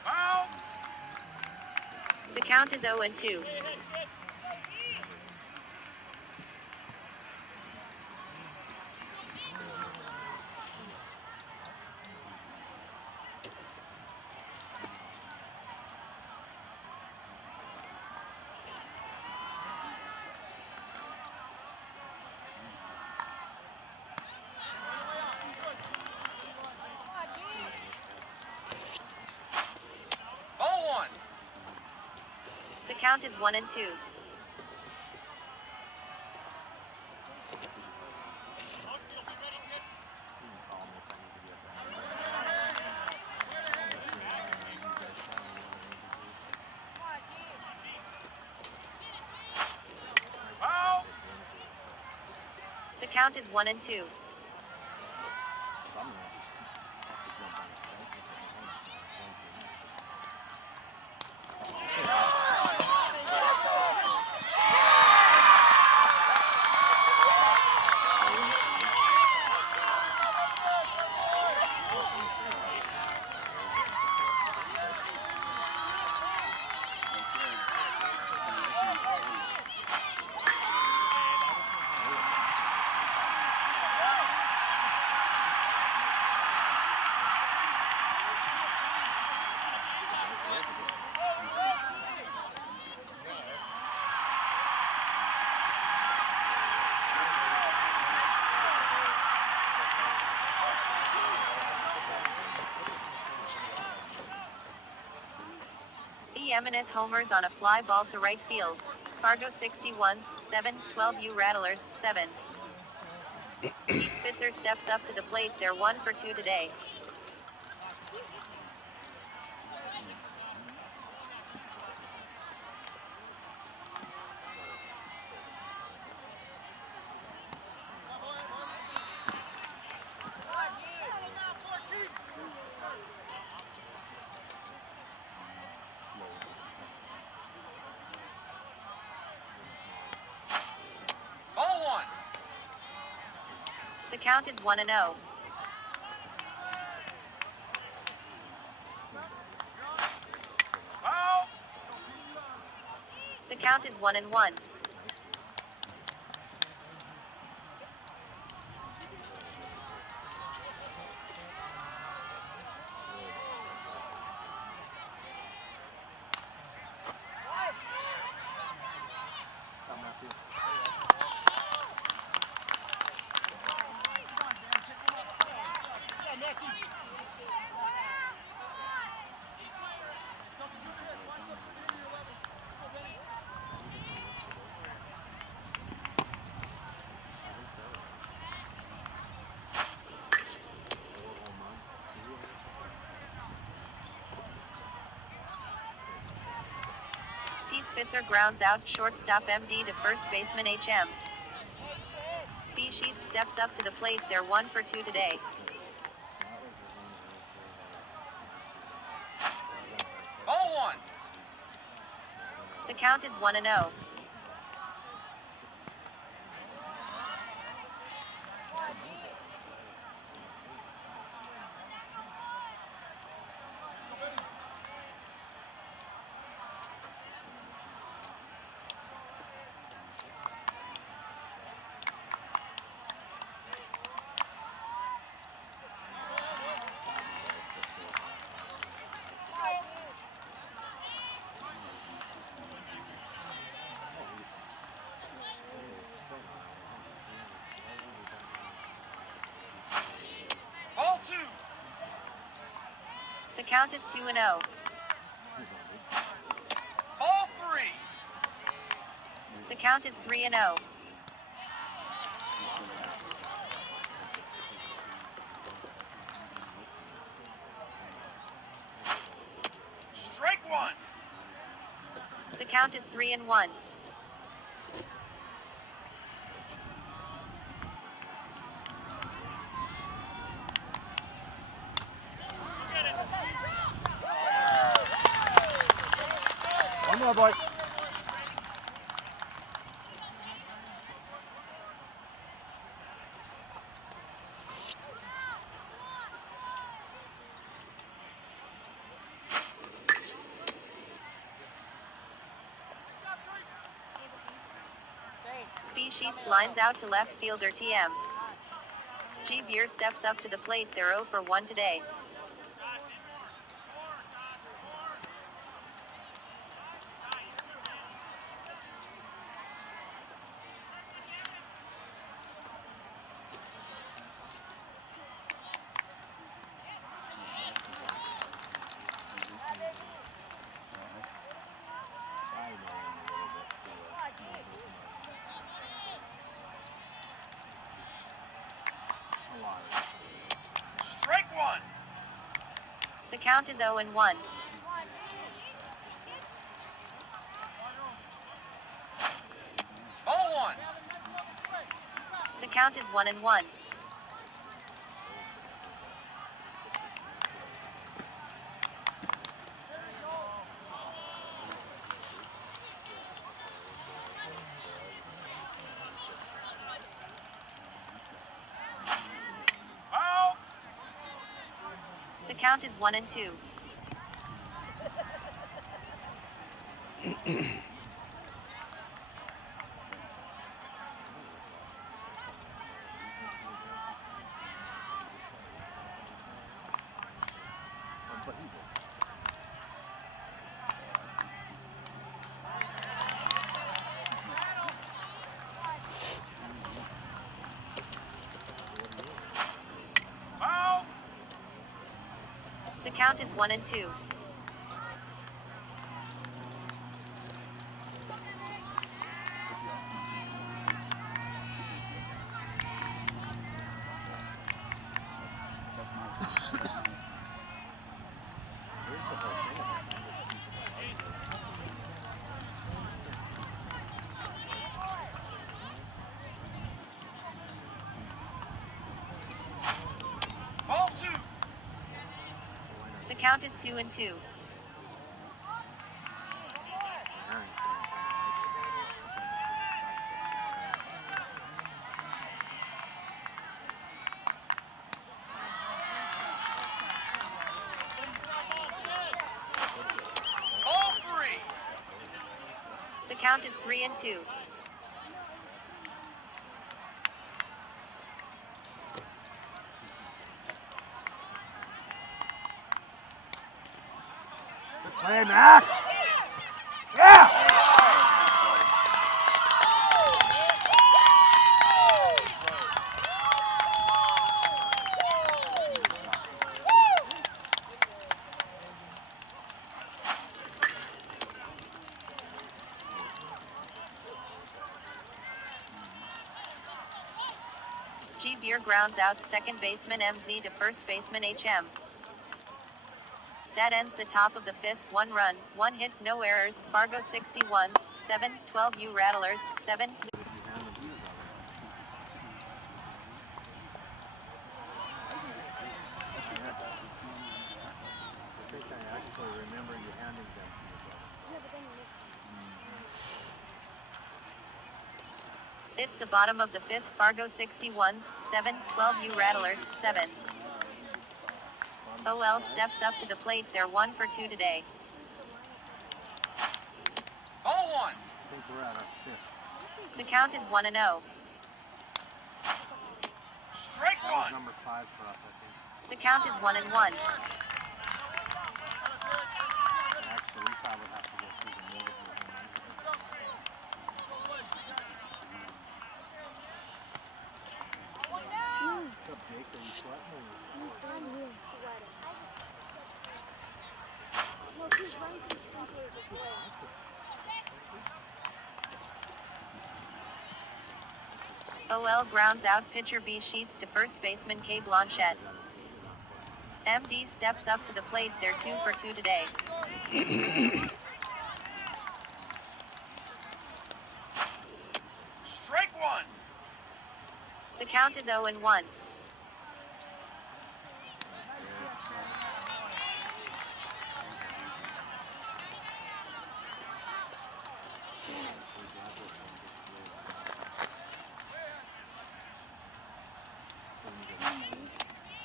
Foul. The count is 0-2. Ball one. The count is 1-2. Foul. The count is 1-2. P. Emineth homers on a fly ball to right field. Fargo 61s 12U Rattlers 7. P. Spitzer steps up to the plate. They're 1 for 2 today. Ball 1. The count is 1-0. Foul. The count is 1-1. Come, Matthew. P. Spitzer grounds out. Shortstop MD to first baseman HM. B. Sheets steps up to the plate. They're 1 for 2 today. Ball 1. The count is 1-0. Ball 2. The count is 2-0. Ball 3. The count is 3-0. Strike 1. The count is 3-1. One more, boy. B. Sheets lines out to left fielder TM. G. Beer steps up to the plate. They're 0 for 1 today. Strike 1. The count is 0-1. Ball 1. The count is 1-1. Foul. The count is 1-2. Foul. The count is 1-2. count is 2-2. All three. The count is 3-2. Play, Max! Yeah! G. Beer grounds out second baseman MZ to first baseman HM. That ends the top of the fifth. 1 run, 1 hit, no errors. Fargo 61s 12U Rattlers 7. I think I actually remember you handing them to your brother. Yeah, but then you missed it. It's the bottom of the fifth. Fargo 61s 12U Rattlers 7. OL steps up to the plate. They're 1 for 2 today. Ball one. I think we're at our fifth. The count is 1-0. Strike That was one. number 5 for us, I think. The count is 1-1. And actually, we probably have to go through the middle of the What's up, Jake? Are you sweating? He's sweating. No, he's running through sprinklers as well. OL grounds out pitcher B Sheets to first baseman K Blanchette. MD steps up to the plate. They're 2 for 2 today. Strike one. The count is 0-1.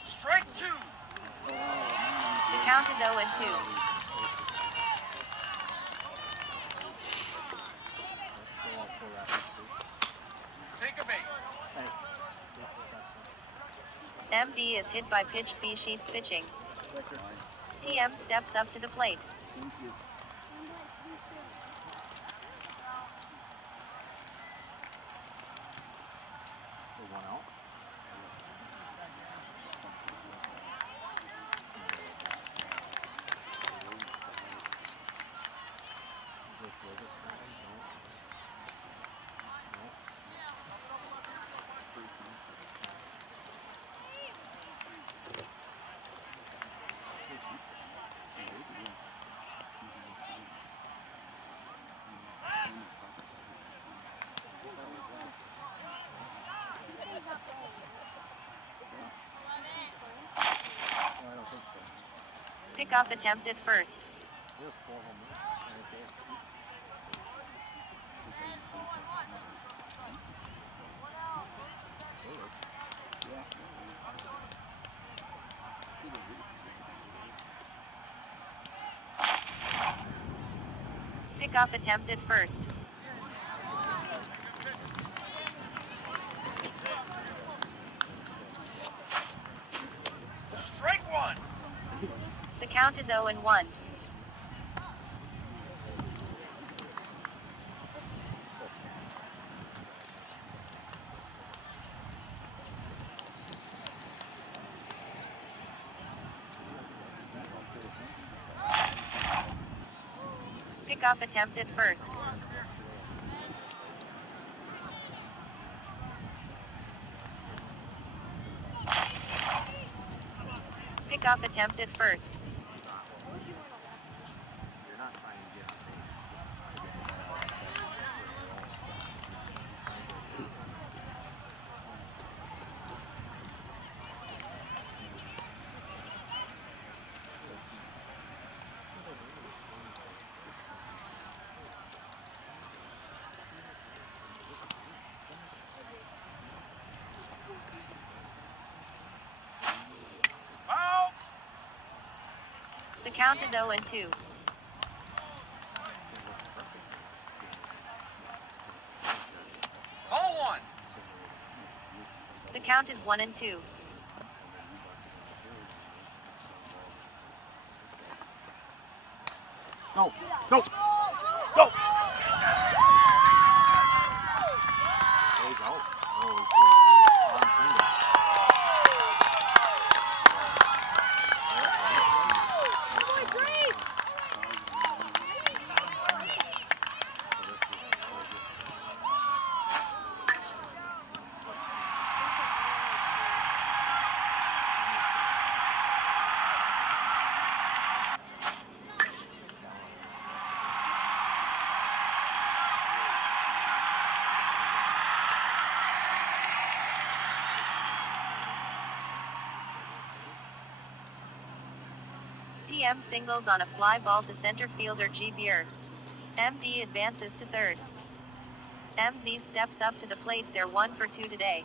Strike two. The count is 0-2. Take a base. MD is hit by pitch. B Sheets pitching. TM steps up to the plate. Thank you. One out. Pickoff attempt at first. We have 4 home runs. Pickoff attempt at first. Strike one. The count is 0-1. Pickoff attempt at first. Pickoff attempt at first. You're not trying to get a base. The count is 0-2. Ball one. The count is 1-2. Go. Go. Go. There you go. Holy shit. TM singles on a fly ball to center fielder G. Buer. MD advances to third. MZ steps up to the plate. They're 1 for 2 today.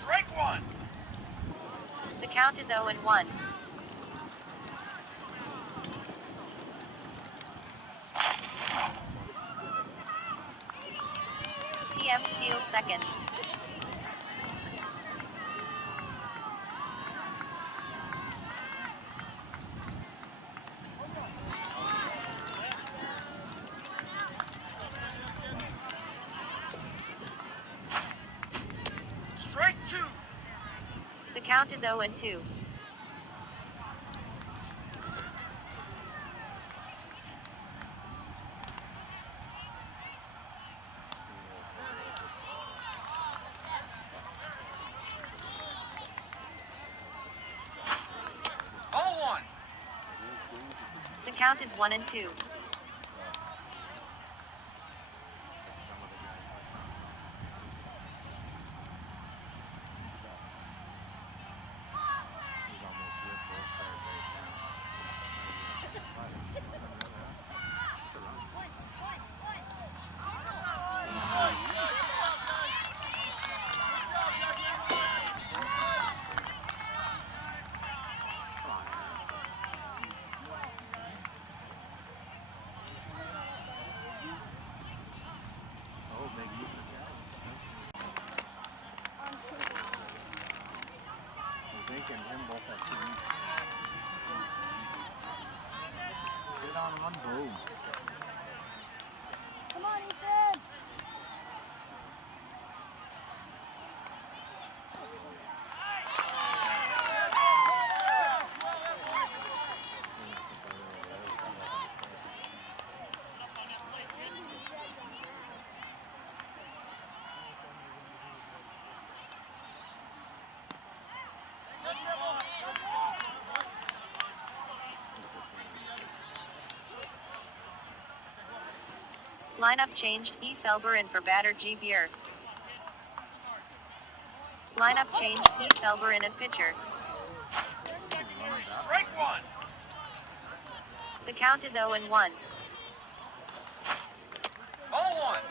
Strike one. The count is 0-1. TM steals second. Strike two. The count is 0-2. Ball one. The count is 1-2. Zink and him both have 2 each. Sit on one, boom. Come on, Ethan. Lineup changed. E. Felber in for batter G. Buer. Lineup changed. E. Felber in at pitcher. Strike one. The count is 0-1. Ball one.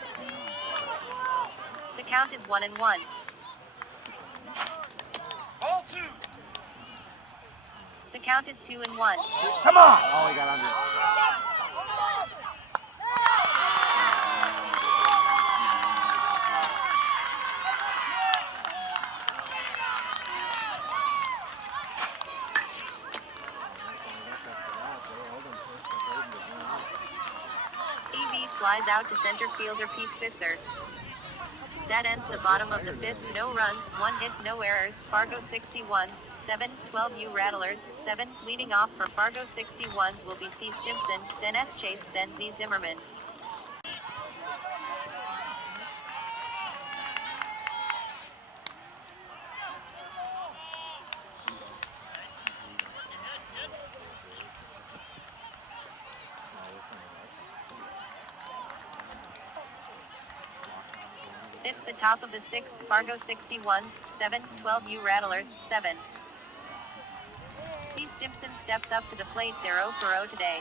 The count is 1-1. Ball two. The count is 2-1. Come on! Oh, he got under it. EV flies out to center fielder P. Spitzer. That ends the bottom of the 5th. No runs, 1 hit, no errors. Fargo 61s 12U Rattlers 7. Leading off for Fargo 61s will be C. Stimpson, then S. Chase, then Z. Zimmerman. It's the top of the 6th, Fargo 61s 12U Rattlers 7. C. Stimpson steps up to the plate. They're 0 for 0 today.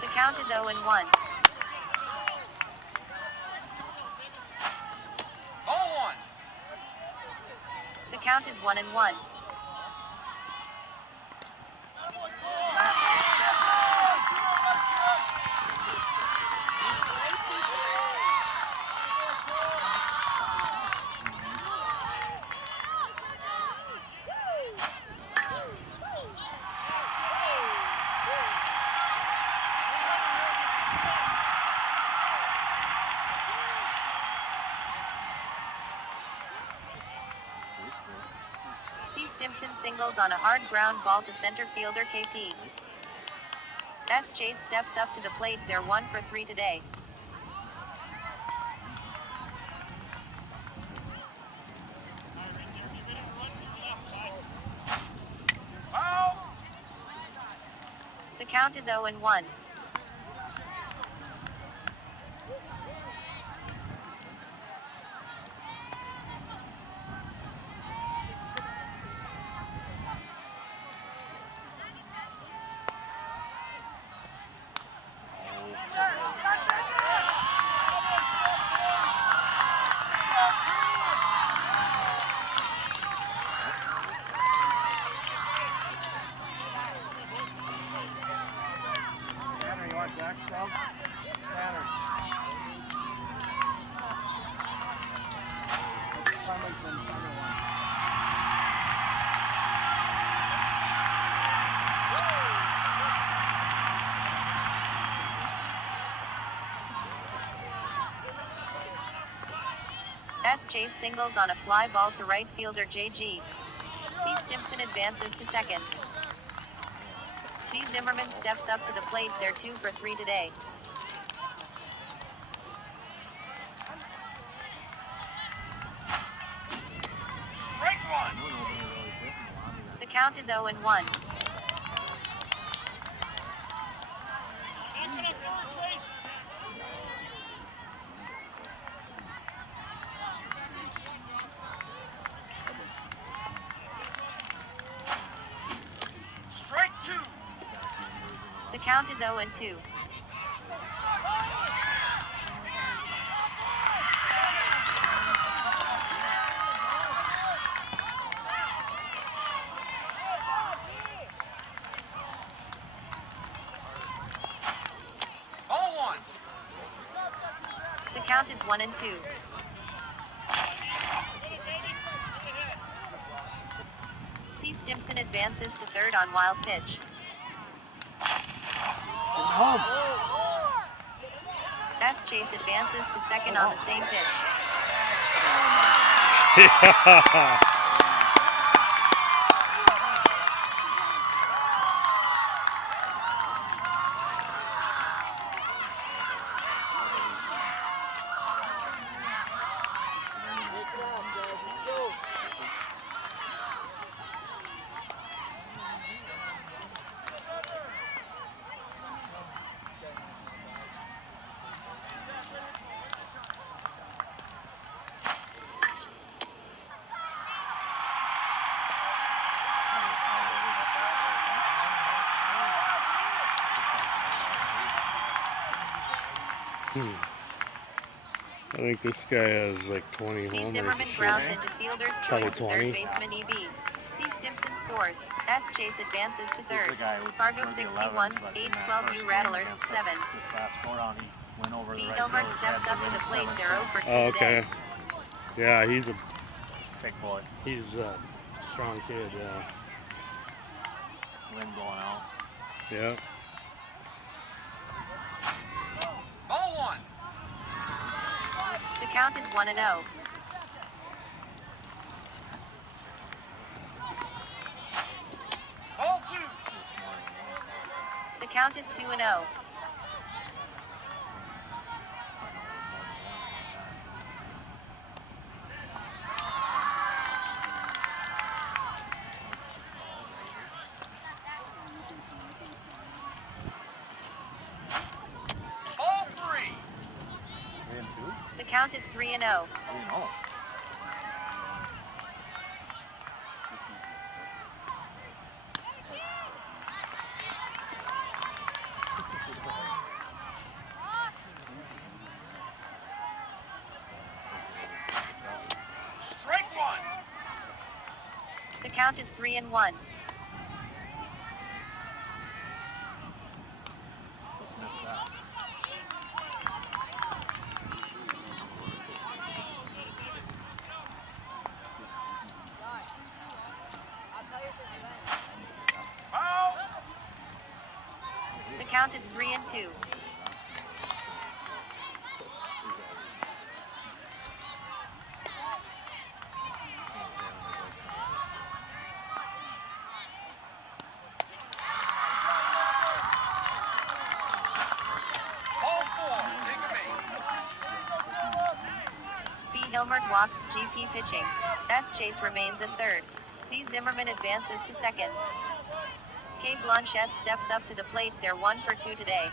The count is 0-1. Ball one. The count is 1-1. C. Stimpson singles on a hard ground ball to center fielder KP. S. Chase steps up to the plate. They're 1 for 3 today. The count is 0-1. Tanner, you want Jack Stub? Tanner. Clemens and Tanner one. S. Chase singles on a fly ball to right fielder JG. C. Stimpson advances to second. Z. Zimmerman steps up to the plate. They're 2 for 3 today. Strike one. The count is 0-1. Strike two. The count is 0-2. Ball one. The count is 1-2. C. Stimpson advances to third on wild pitch. Home. S. Chase advances to second on the same pitch. Yeah. I think this guy has like 20 C. homers. Zimmerman or grounds shit. into fielder's Probably choice to third 20. baseman EB. C. Stimpson scores. S. Chase advances to He's third. the guy who Fargo threw the 61s 11s, but in that 12U first game Rattlers against us 7. This last go round, he went over B. the right Hilbert field, steps had up to the plate. 7-7. They're 0 for 2 Oh, today. okay. Yeah, he's a Big strong kid. Yeah. wind going out. Yeah. Ball one. The count is 1-0. Ball two. The count is 2-0. count is 3-0. You know. Strike one. The count is 3-1. Just missed that. Foul. The count is 3-2. Ball four. Take a base. B. Hilmert walks, GP pitching. S. Chase remains at third. C. Zimmerman advances to second. K. Blanchette steps up to the plate. They're 1 for 2 today.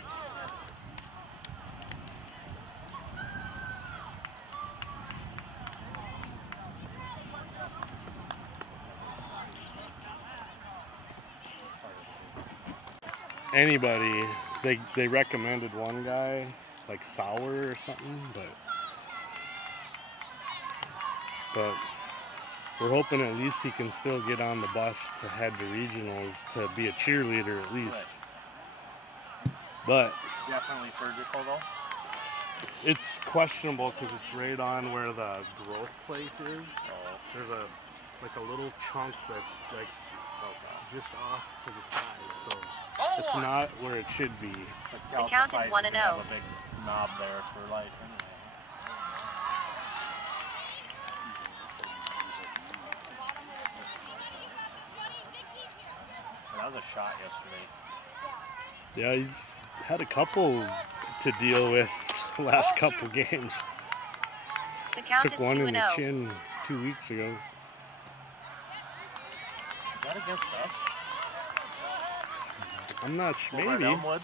Anybody, they recommended one guy, like Sauer or something, but we're hoping at least he can still get on the bus to head to regionals to be a cheerleader at least. But Definitely surgical though. it's questionable because it's right on where the growth plate is. Oh. There's a little chunk that's like just off to the side, so Ball it's one. not where it should be. The count is 1-0. Have a big knob there for life anyway. That was a shot yesterday. Yeah, he's had a couple to deal with the last couple games. The count Took is one in the 2-0. chin 2 weeks ago. Is that against us? I'm not sure. Over at Maybe. Elmwood?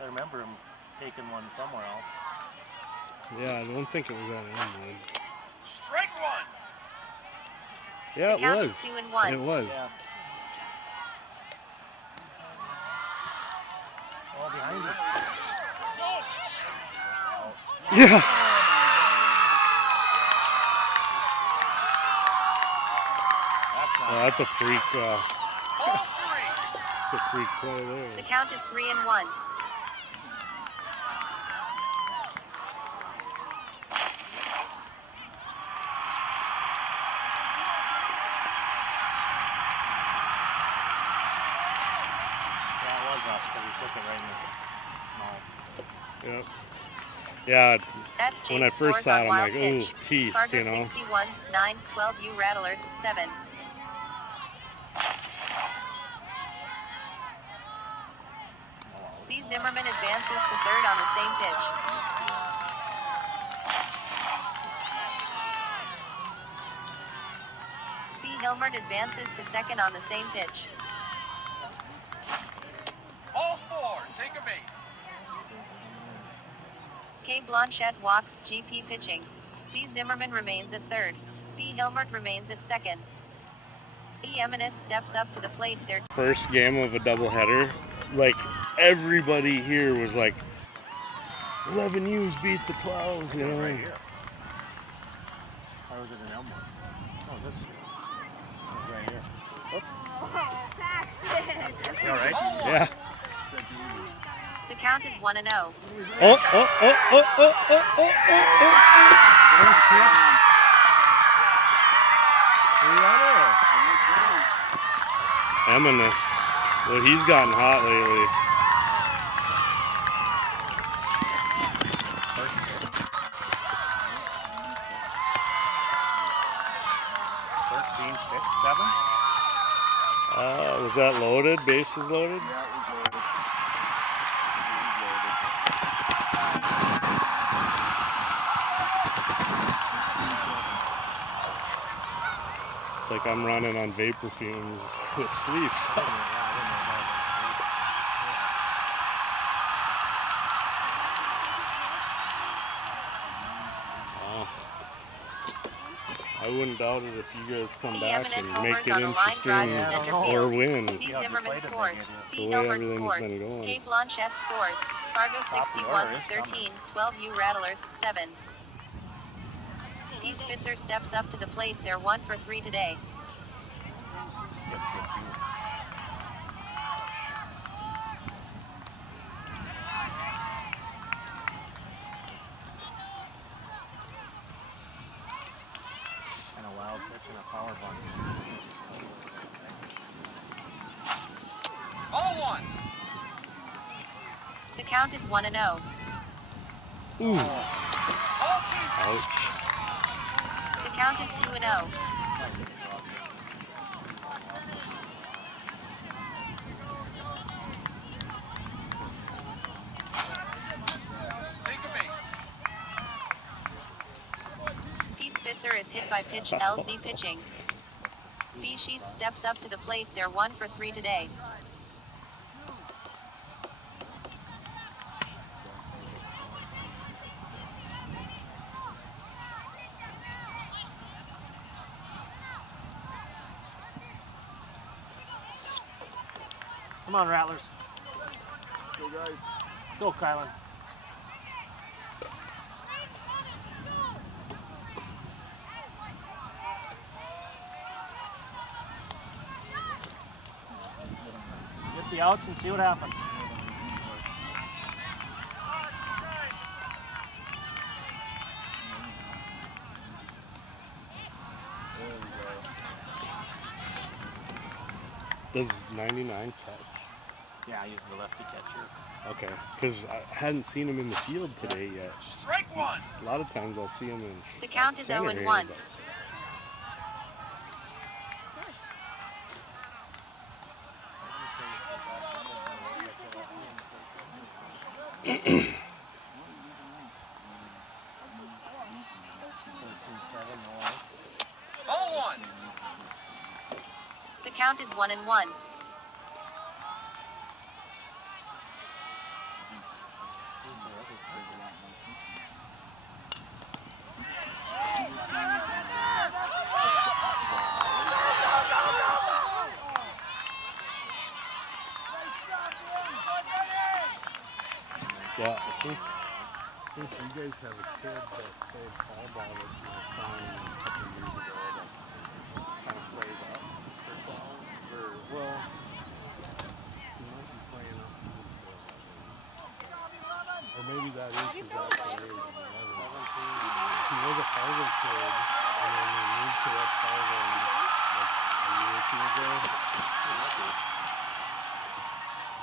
I remember him taking one somewhere else. Yeah, I don't think it was at Elmwood. Strike one. Yeah, The it count was. is 2-1. It was. Yeah. Oh, behind you. Yes. That's not Oh, that's a freak. Ball three. It's a freak play The there. count is 3-1. Yeah, it was us because he took it right in the mouth. Yep. Yeah, S. Chase when I first scores saw on it, I'm wild like, pitch. ooh, teeth, Fargo you know. 61s 12U Rattlers 7. C. Zimmerman advances to third on the same pitch. B. Hilmert advances to second on the same pitch. Ball four. Take a base. K. Blanchette walks, GP pitching. C. Zimmerman remains at third. B. Hilmert remains at second. E. Eminence steps up to the plate. They're First game of a doubleheader, like everybody here was like, 11U's beat the 12s, you know. Right here. Or was it in Elmwood? Oh, this one. It was right here. Oops. Oh, Paxton. You all right? Yeah. The count is 1-0. Oh, oh, oh, oh, oh, oh, oh, oh, oh. Eminence. Well, he's gotten hot lately. Was that loaded? Bases loaded? Yeah, it was loaded. It's like I'm running on vapor fumes with sleep. I wouldn't doubt it if you guys come The back eminent and homers make it on a line drive to interesting center or field. win. Z. Yeah, Zimmerman deflated scores. they B. The way Hilbert everything's scores. been going. K. Blanchette scores. Fargo Top of the order 61s is coming. 12U Rattlers 7. P. Spitzer steps up to the plate. They're 1 for 3 today. Gets good too. And a wild pitch and a power bunt. The count is 1-0. Ooh. Ouch. The count is 2-0. P. Spitzer is hit by pitch. LZ pitching. B. Sheets steps up to the plate. They're 1 for 3 today. Come on, Rattlers. Go guys. Go, Kylan. Get the outs and see what happens. Does 99 catch? Yeah, I use the lefty catcher. Okay, because I hadn't seen him in the field today yet. Strike one. A lot of times I'll see him in The count is center 0-1. here, The count is 1-1. Yeah, I think you guys have a kid that played ball with my son a couple of years ago that kind of plays up for ball. Well, he might be playing up or maybe that is his actual age, 11. He was a Fargo kid, and then he moved to West Fargo like a year or two ago.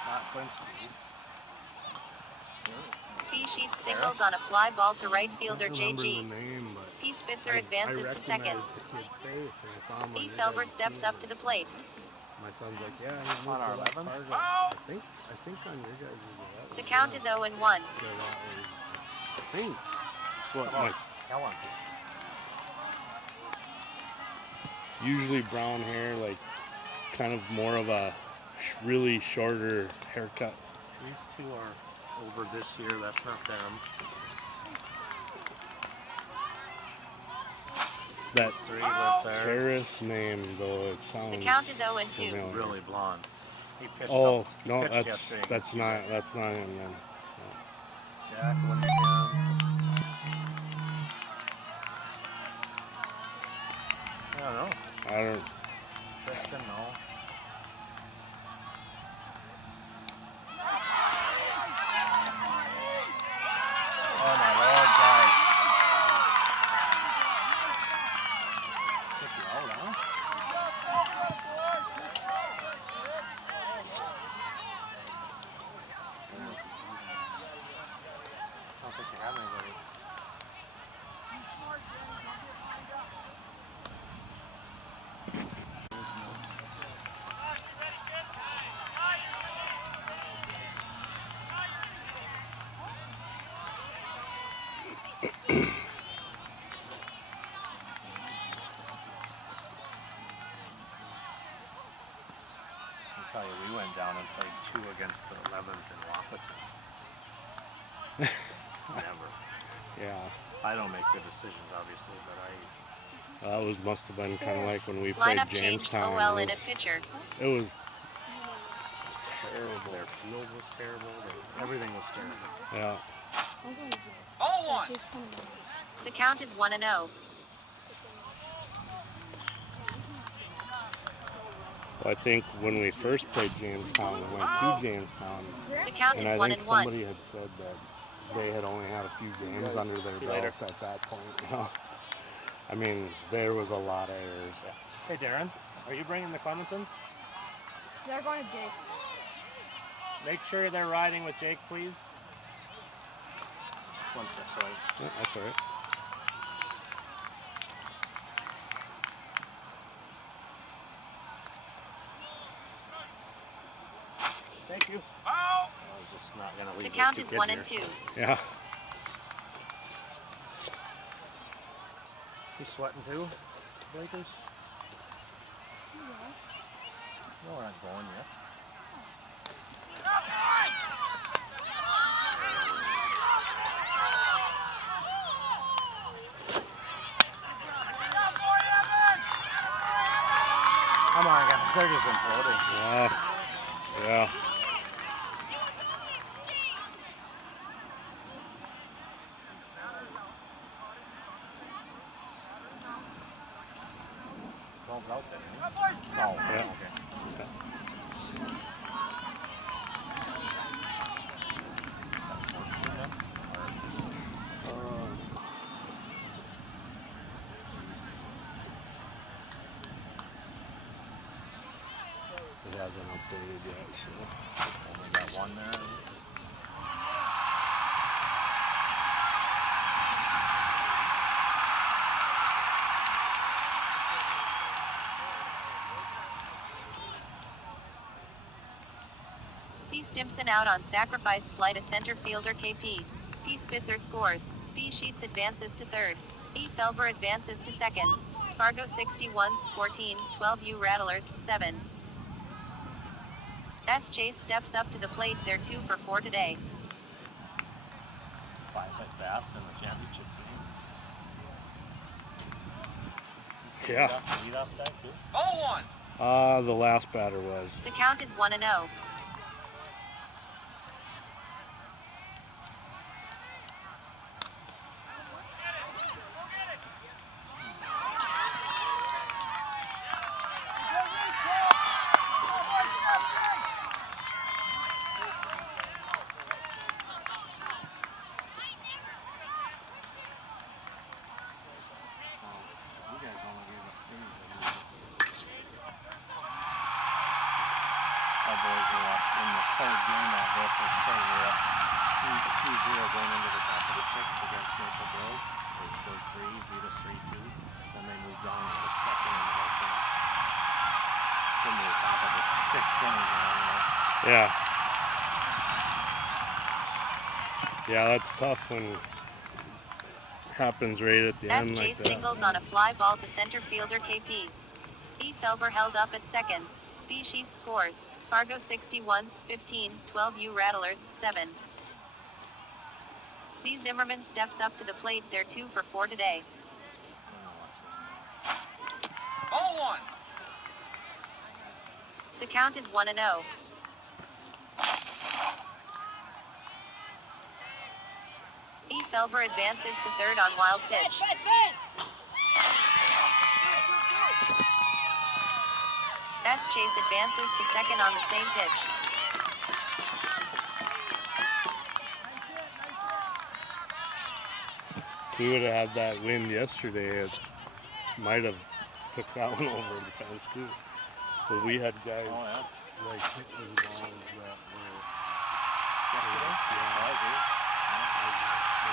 Not Quincy. P. Sheets singles on a fly ball to right fielder I don't remember JG. the name, but P. Spitzer advances to second. the kid's face, and it's on E. Felber steps up to the plate. My son's like, yeah, he On moved our to West 11? Fargo. I think on your guys' 11. The count is 0-1. I think. That's what my Helen. usually brown hair, like kind of more of a really shorter haircut. These two are over this year. That's not them. That Three live there. terrace name though, it sounds The count is 0-2. familiar. Really blonde. He pitched Oh up. He no, pitched that's yesterday that's against not him then. Jack, what are you doing? I don't know. I don't. Tristan, no. Oh my lord, guys. Took you out, huh? I don't think you have anybody. I'll tell you, we went down and played 2 against the 11s in Wapaton. Never. Yeah. I don't make the decisions, obviously, but Must have been kind of like when we played Lineup changed. Jamestown. OL in a pitcher. It was terrible. Their field was terrible. Everything was terrible. Yeah. I'm going to jail. Ball one. Jake's coming in. The count is 1-0. Well, I think when we first played Jamestown, we went to Jamestown, The count and is I 1-1. think somebody had said that they had only had a few games under their belt at that point. You know? I mean, there was a lot of errors. Hey, Darren, are you bringing the Clemensons? They're going to Jake. Make sure they're riding with Jake, please. One sec, sorry. Yeah, that's all right. Thank you. Foul. I was just not gonna leave The those count two is kids 1 here. and 2. Yeah. You sweating too, Blakers? No, we're not going yet. Come on, guys. They're just imploding. Yeah. Yeah. Ball's out there. Right? Oh, Yeah. okay. It hasn't updated yet, so. Only got one there. C. Stimson out on sacrifice fly to center fielder KP. P. Spitzer scores. B. Sheets advances to third. E. Felber advances to second. Fargo 61s 12U Rattlers 7. S. Chase steps up to the plate. They're 2 for 4 today. 5 at bats in the championship game. Yeah. Lead off guy too. Ball one. The last batter was. The count is 1-0. You guys only gave up 3. Our boys were up in the third game of this. They were up 2-0 going into the top of the 6th against Maple Grove. They scored 3, beat us 3-2. Then they moved on to the second in the whole thing. Into the top of the 6th inning now, you know. Yeah. Yeah, that's tough when it happens right at the S. end like Chase that. singles on a fly ball to center fielder KP. E. Felber held up at second. B. Sheets scores. Fargo 61s 12U Rattlers 7. Z. Zimmerman steps up to the plate. They're 2 for 4 today. Ball one. The count is 1-0. E. Felber advances to third on wild pitch. S. Chase advances to second on the same pitch. If we would have had that win yesterday, it might have took that one over the fence too. But we had guys Oh, yeah. like hitting balls that were. Yesterday? Yeah. Oh, I do.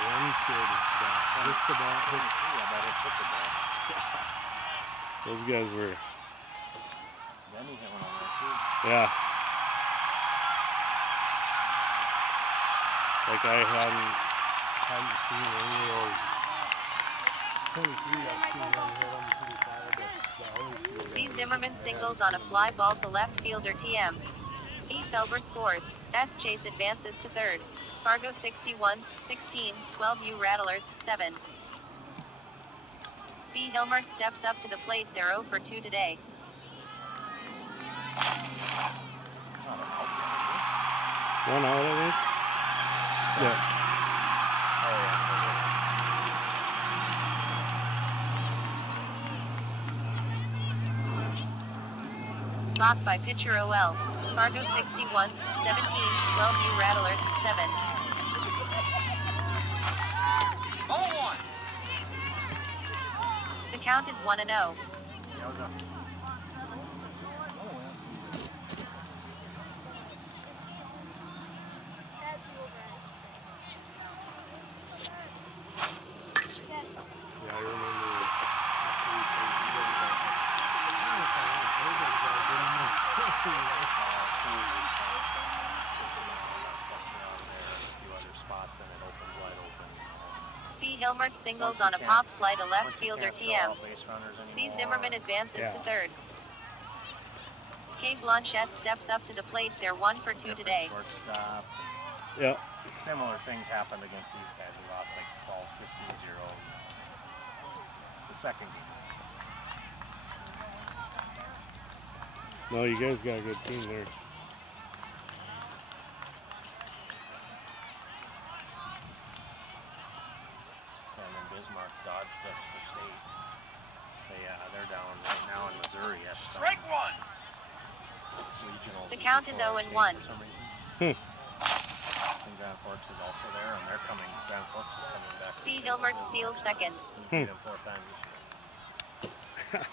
One kid that hit the ball. Yeah, that hit the ball. Those guys were. Then he hit one on there too. Yeah. Like I hadn't seen any of those. I've seen him hit them pretty far, but the other two Z. Zimmerman singles on a fly ball to left fielder TM. E. Felber scores. S. Chase advances to third. Fargo 61s 12U Rattlers 7. B. Hilmert steps up to the plate. They're 0 for 2 today. One out, I think. Yeah. Blocked by pitcher OL. Fargo 61s 12U Rattlers 7. The count is 1-0. Yeah, I remember B. Hilmert singles on a pop fly to left fielder TM. C. Zimmerman advances to third. K. Blanchette steps up to the plate. They're 1 for 2 today. Shortstop. Yeah. Similar things happened against these guys. We lost like 12, 15-0. The second game. No, you guys got a good team there. And then Bismarck dodged us for state. They're down right now in Missouri at Strike one. regionals. The count is 0-1. For some reason. And Grand Forks is also there, and they're coming. Grand Forks is coming back. B. Hilmert steals second. We beat them 4 times this year.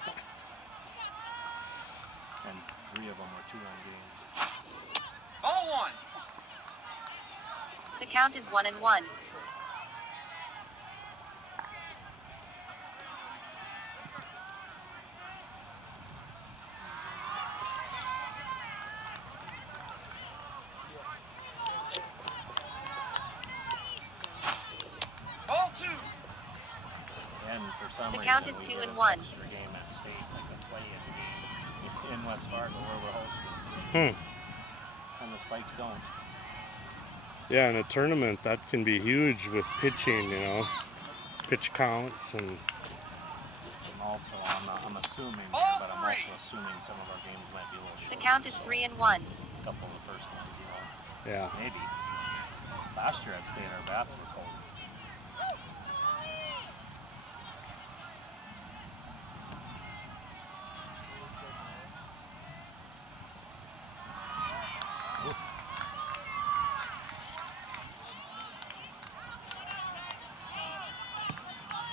And 3 of them were 2-run games. Ball one. The count is 1-1. Ball two. And for some The reason, count is we 2-1. did an extra game at state, like a play-in game in West Fargo where we're hosting. And the Spikes don't. Yeah, in a tournament that can be huge with pitching, you know, pitch counts and. And also, I'm assuming, Ball but I'm three. also assuming some of our games might be a little short. The count is 3-1. A couple of the first ones, you know. Yeah. Maybe. Last year at state, our bats were cold. Oof.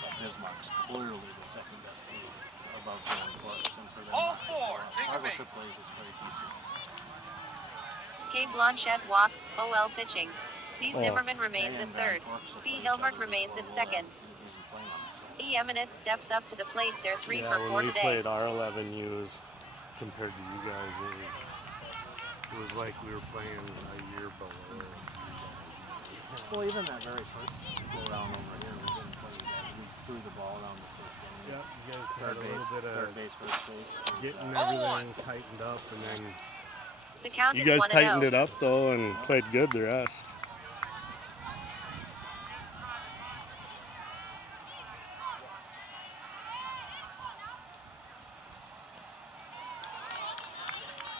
But Bismarck's clearly the second best team above Grand Forks, and for them, All four, take a Fargo base. AAA is pretty decent. K. Blanchette walks. OL pitching. C. Oh. Zimmerman remains They at and Grand third. Forks will B. play each Hilmert other remains at before second. we'll easy play them, so. E. Eminence steps up to the plate. They're 3 Yeah, for 4 when we today. played our 11Us compared to you guys, it was like we were playing a year below. Well, even that very first go round over here, we didn't play you guys. We threw the ball around the first inning. Yep, you guys had Third a base, little bit third of base, first base. getting Ball one. everything tightened up, and then The count you is guys 1-0. tightened it up though and played good the rest.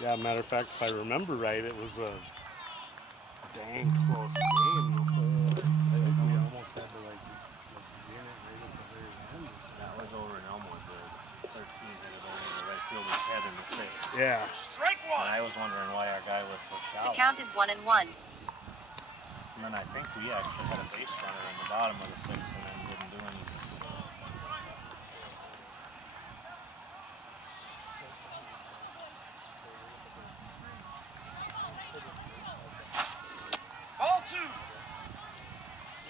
Yeah, matter of fact, if I remember right, it was a dang close game. The whole, I think we almost had to like win it right at the very end. That was over in Elmwood. The 13 hit it over the right fielder's head in the 6th. Yeah. Strike And one. I was wondering why our guy was so The shallow. count is 1-1. And then I think we actually had a base runner in the bottom of the 6th and then didn't do anything. Ball two.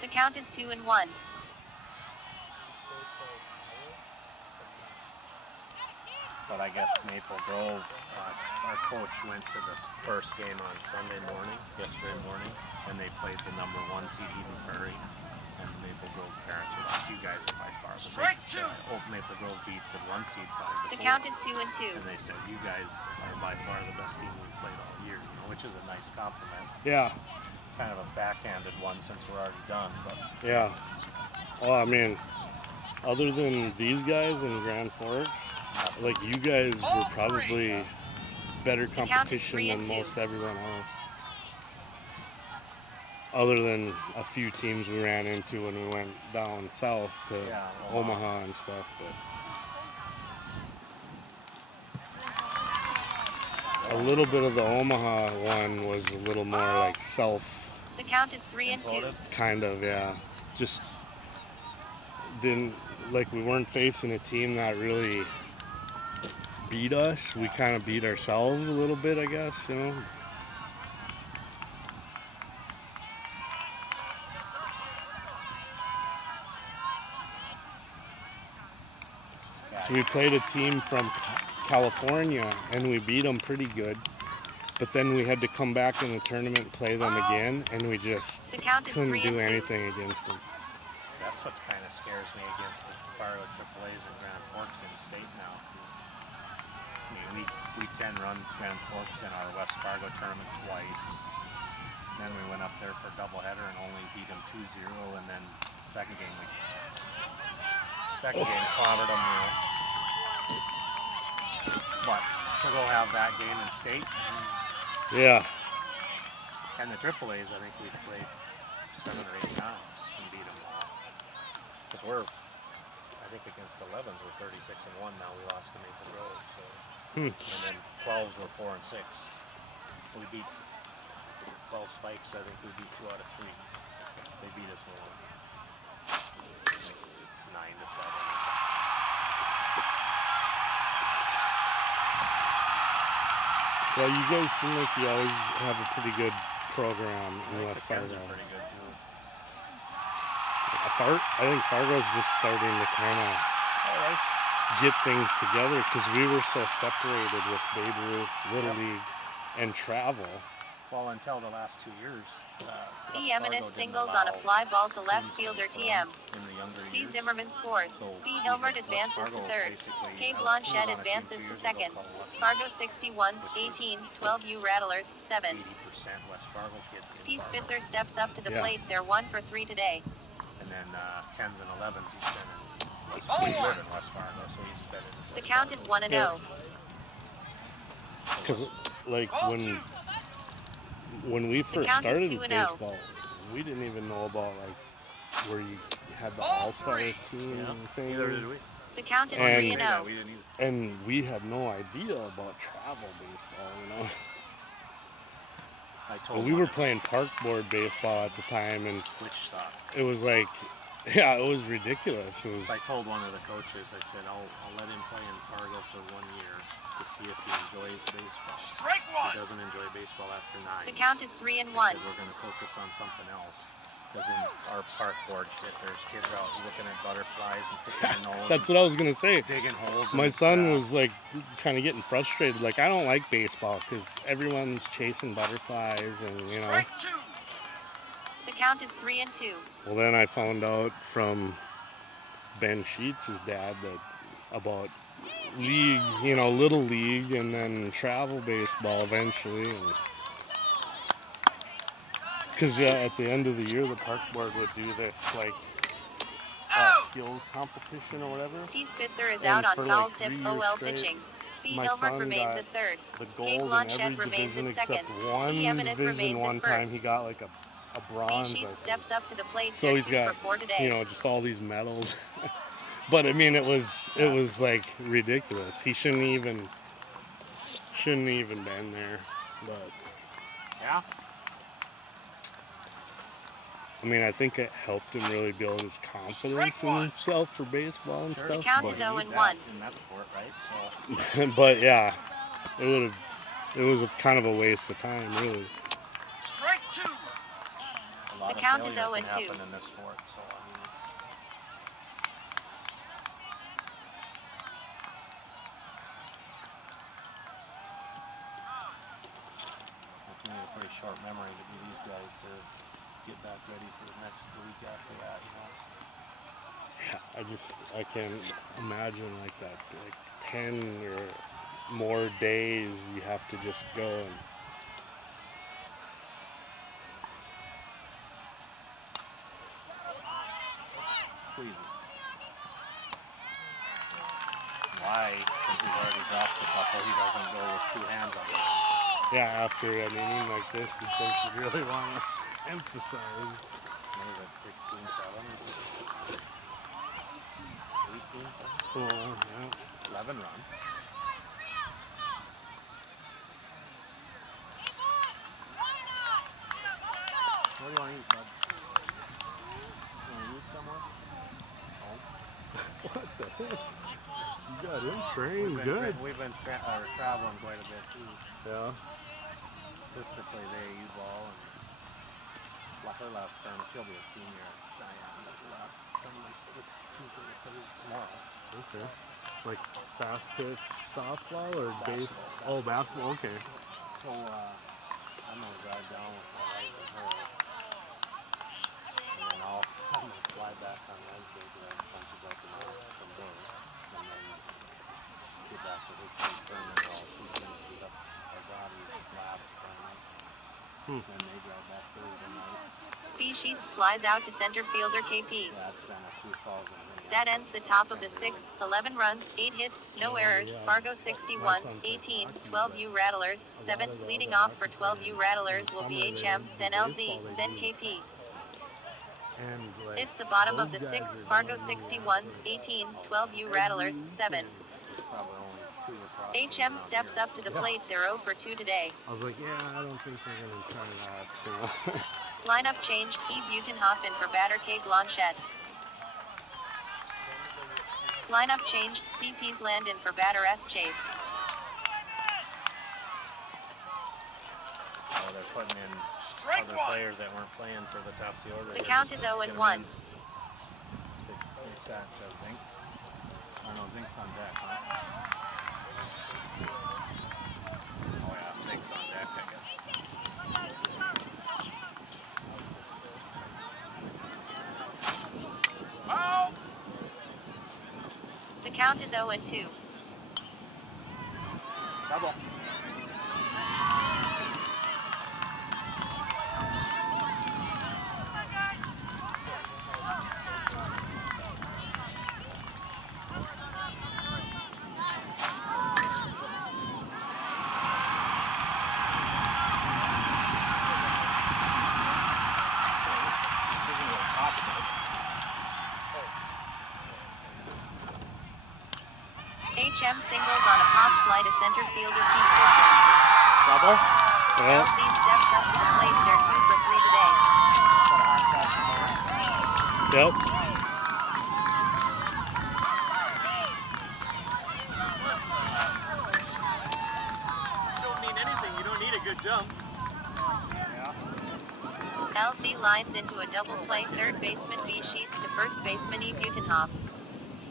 The count is 2-1. But I guess Maple Grove, our coach went to the first game on Sunday morning, yesterday morning, and they played the number 1 seed Eden Prairie. And the Maple Grove parents were like, you guys are by far the Strike best. two. Maple Grove beat the 1 seed 5-4. The count is 2-2. And they said, you guys are by far the best team we've played all year, you know, which is a nice compliment. Yeah. Kind of a backhanded one since we're already done, but Yeah. Well, I mean, other than these guys in Grand Forks, like you guys were probably better count is competition 3 than and 2. most everyone else. Other than a few teams we ran into when we went down south to Yeah, Omaha and stuff, but a little bit of the Omaha one was a little more like self The count is 3 and 2. kind of, yeah. Just didn't, like, we weren't facing a team that really beat us. We kind of beat ourselves a little bit, I guess, you know. So we played a team from California and we beat them pretty good. But then we had to come back in the tournament and play them again, and we just The count is couldn't 3 do and 2. anything against them. So that's what kind of scares me against the Fargo AAAs and Grand Forks in state now. Because I mean, we 10 run Grand Forks in our West Fargo tournament twice. Then we went up there for a doubleheader and only beat them 2-0. And then second game clobbered them. You know. But to go have that game in state. Yeah. And the AAAs, I think we've played 7 or 8 times and beat them all. Because I think against 11s, we're 36-1 now. We lost to Maple Grove. So. And then 12s were 4 and 6. We beat 12 Spikes. I think we beat 2 out of 3. They beat us 9-7. Well, you guys seem like you always have a pretty good program in West The 10s Fargo. are pretty good too. I think Fargo's just starting to kind of get things together because we were so separated with Babe Ruth, Little League, and travel. Well, until the last 2 years. B. Eminent singles on a fly ball to left fielder TM. C. years. Zimmerman scores. So B. we Hilbert had West advances to Fargo third. basically K. out- Blanchette he was on a team advances 2 to years ago second. called Lucky's, Fargo 61s which was 18 12U Rattlers 7. 80% West Fargo kids. in P. Fargo. Spitzer steps up to the Yeah. plate. They're 1 for 3 today. And then 10s and 11s, he's been in West Fargo. We live in West Fargo, so he's been in The West count is Fargo. 1 and 0. Because, like, when we first count is started 2 with and 0. baseball, we didn't even know about, like, where you had the all-star team thing. Neither did we. The count is And- 3 and 0. We didn't either. And we had no idea about travel baseball, you know. I told We were one, playing parkboard baseball at the time, and which sucked. it was like, yeah, it was ridiculous. It was, I told one of the coaches, I said, I'll let him play in Fargo for 1 year to see if he enjoys baseball. If he doesn't enjoy baseball after 9. The count is 3 and I 1. said, we're going to focus on something else. Because in our parkboard shit, there's kids out looking at butterflies and picking their nose. that's what I was gonna say. Digging holes. in My the son grass. was like kind of getting frustrated. Like, I don't like baseball because everyone's chasing butterflies, and you know. The count is 3 and 2. Well, then I found out from Ben Sheets' dad that about league, you know, little league, and then travel baseball eventually. Because at the end of the year, the park board would do this like skills competition or whatever. P. Spitzer is And out on for, foul like, tip 3 years OL straight, pitching. B. my Hilbert son remains got at third. The K. gold in Blanchette every remains division in except second. one P. Eminent division. remains One in time first. he got like a B. bronze. I Sheets think. steps up to the plate. So They're he's 2 got, for 4 today. you know, just all these medals. But I mean, it was like ridiculous. He shouldn't even been there. But Yeah. I mean, I think it helped him really build his confidence in himself for baseball and Sure. stuff. The count but, is 0 and That 1. in that sport, right? So but yeah, it was a kind of a waste of time, really. a lot The of count is failure 0 and can 2. happen in this sport. So I mean, it's only a pretty short memory to be these guys to get back ready for the next week after that. You know. Yeah, I can't imagine like that. Like 10 or more days you have to just go and. Squeeze it. why, since he's already dropped a couple, he doesn't go with two hands on it. Yeah, after an inning like this, you think you really want to emphasize. What is it, 16-7? 18-7? Well, yeah. 11 runs. What do you want to eat, bud? You want to eat somewhere? Oh. What the heck? You got him trained good. We've been traveling quite a bit too. Yeah. Sister played AAU ball, and her last term, she'll be a senior at Cheyenne, but her last term is this Tuesday or tomorrow. Okay. Like fast pitch softball or base? Basketball. Oh, basketball. Okay. So I'm gonna drive down with my wife and her, and then I'm gonna fly back on Wednesday because I have a bunch of broken off from work, and then get back to his state tournament while she finishes up our daughter's lab tournament. Then they drive back Thursday night. B Sheets flies out to center fielder KP. Yeah, it's been a Sioux Falls and Maine. That ends the top of the sixth. 11 runs, 8 hits, no errors. Fargo 61s 12U Rattlers 7. Leading off for 12U Rattlers will be HM, then LZ, then KP. And like, It's the bottom of the sixth. Fargo 61s 12U Rattlers 7. Probably only 2 across. HM steps up to the plate. They're 0 for 2 today. I was like, yeah, I don't think they're gonna try that. So. Lineup changed. E. Butenhoff in for batter K. Blanchette. Lineup changed. CP's land in for batter S. Chase. Oh, they're putting in other players that weren't playing for the top of the order. The count is 0-1. They sat Zink. I don't know, Zink's on deck, huh? Oh yeah, Zink's on deck, I guess. Out! The count is 0-2. Double. HM singles on a pop fly to center fielder P. Spitzer. Double. Yeah. LZ steps up to the plate. They're 2 for 3 today. Yep. You don't need anything. You don't need a good jump. LZ lines into a double play. Third baseman B. Sheets to first baseman E. Butenhoff.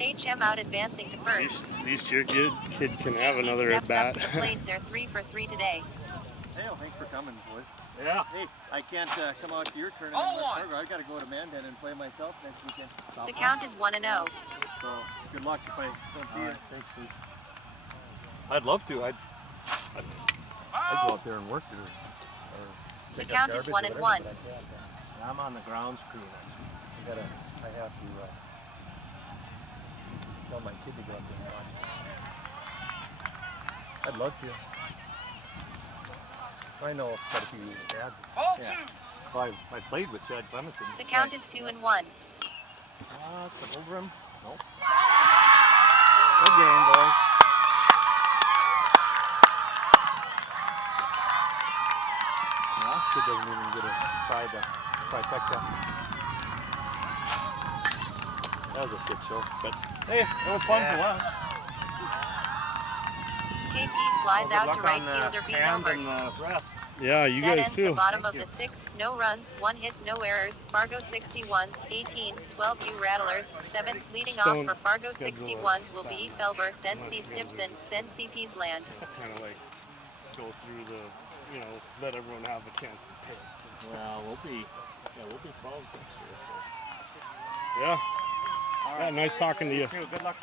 HM out advancing to At first. least your kid can have He another at steps up bat. to the plate. They're 3 for 3 today. Hey, thanks for coming, boys. Yeah. Hey, I can't come out to your tournament in West Fargo. I got to go to Mandan and play myself next weekend. The count is 1-0. So good luck if I don't see you. Thanks, Pete. I'd love to. I'd go out there and work there. Or The pick up count is garbage or 1-1. whatever, but I can't. And I'm on the grounds crew next week. I have to tell my kid to go up there and watch. I'd love to. I know quite a few dads. Ball Yeah. 2! Well, I played with Chad Clemens. The count is 2-1. It's an over him. Nope. Good game, boys. Well, kid doesn't even get a trifecta. That was a shit show, but hey, it was fun for a while. KP flies out to right fielder B. Hilbert. Rest. Yeah, you That guys ends too. the bottom of the sixth. No runs, 1 hit, no errors. Fargo 61s 12U Rattlers 7. Leading off Stone for Fargo schedule 61s will be E. Felber, then C. Stimson, then CP's land. Kind of like go through the, let everyone have a chance to pick. Well, we'll be 12s next year. So. Yeah. Yeah, nice talking to you. Good luck.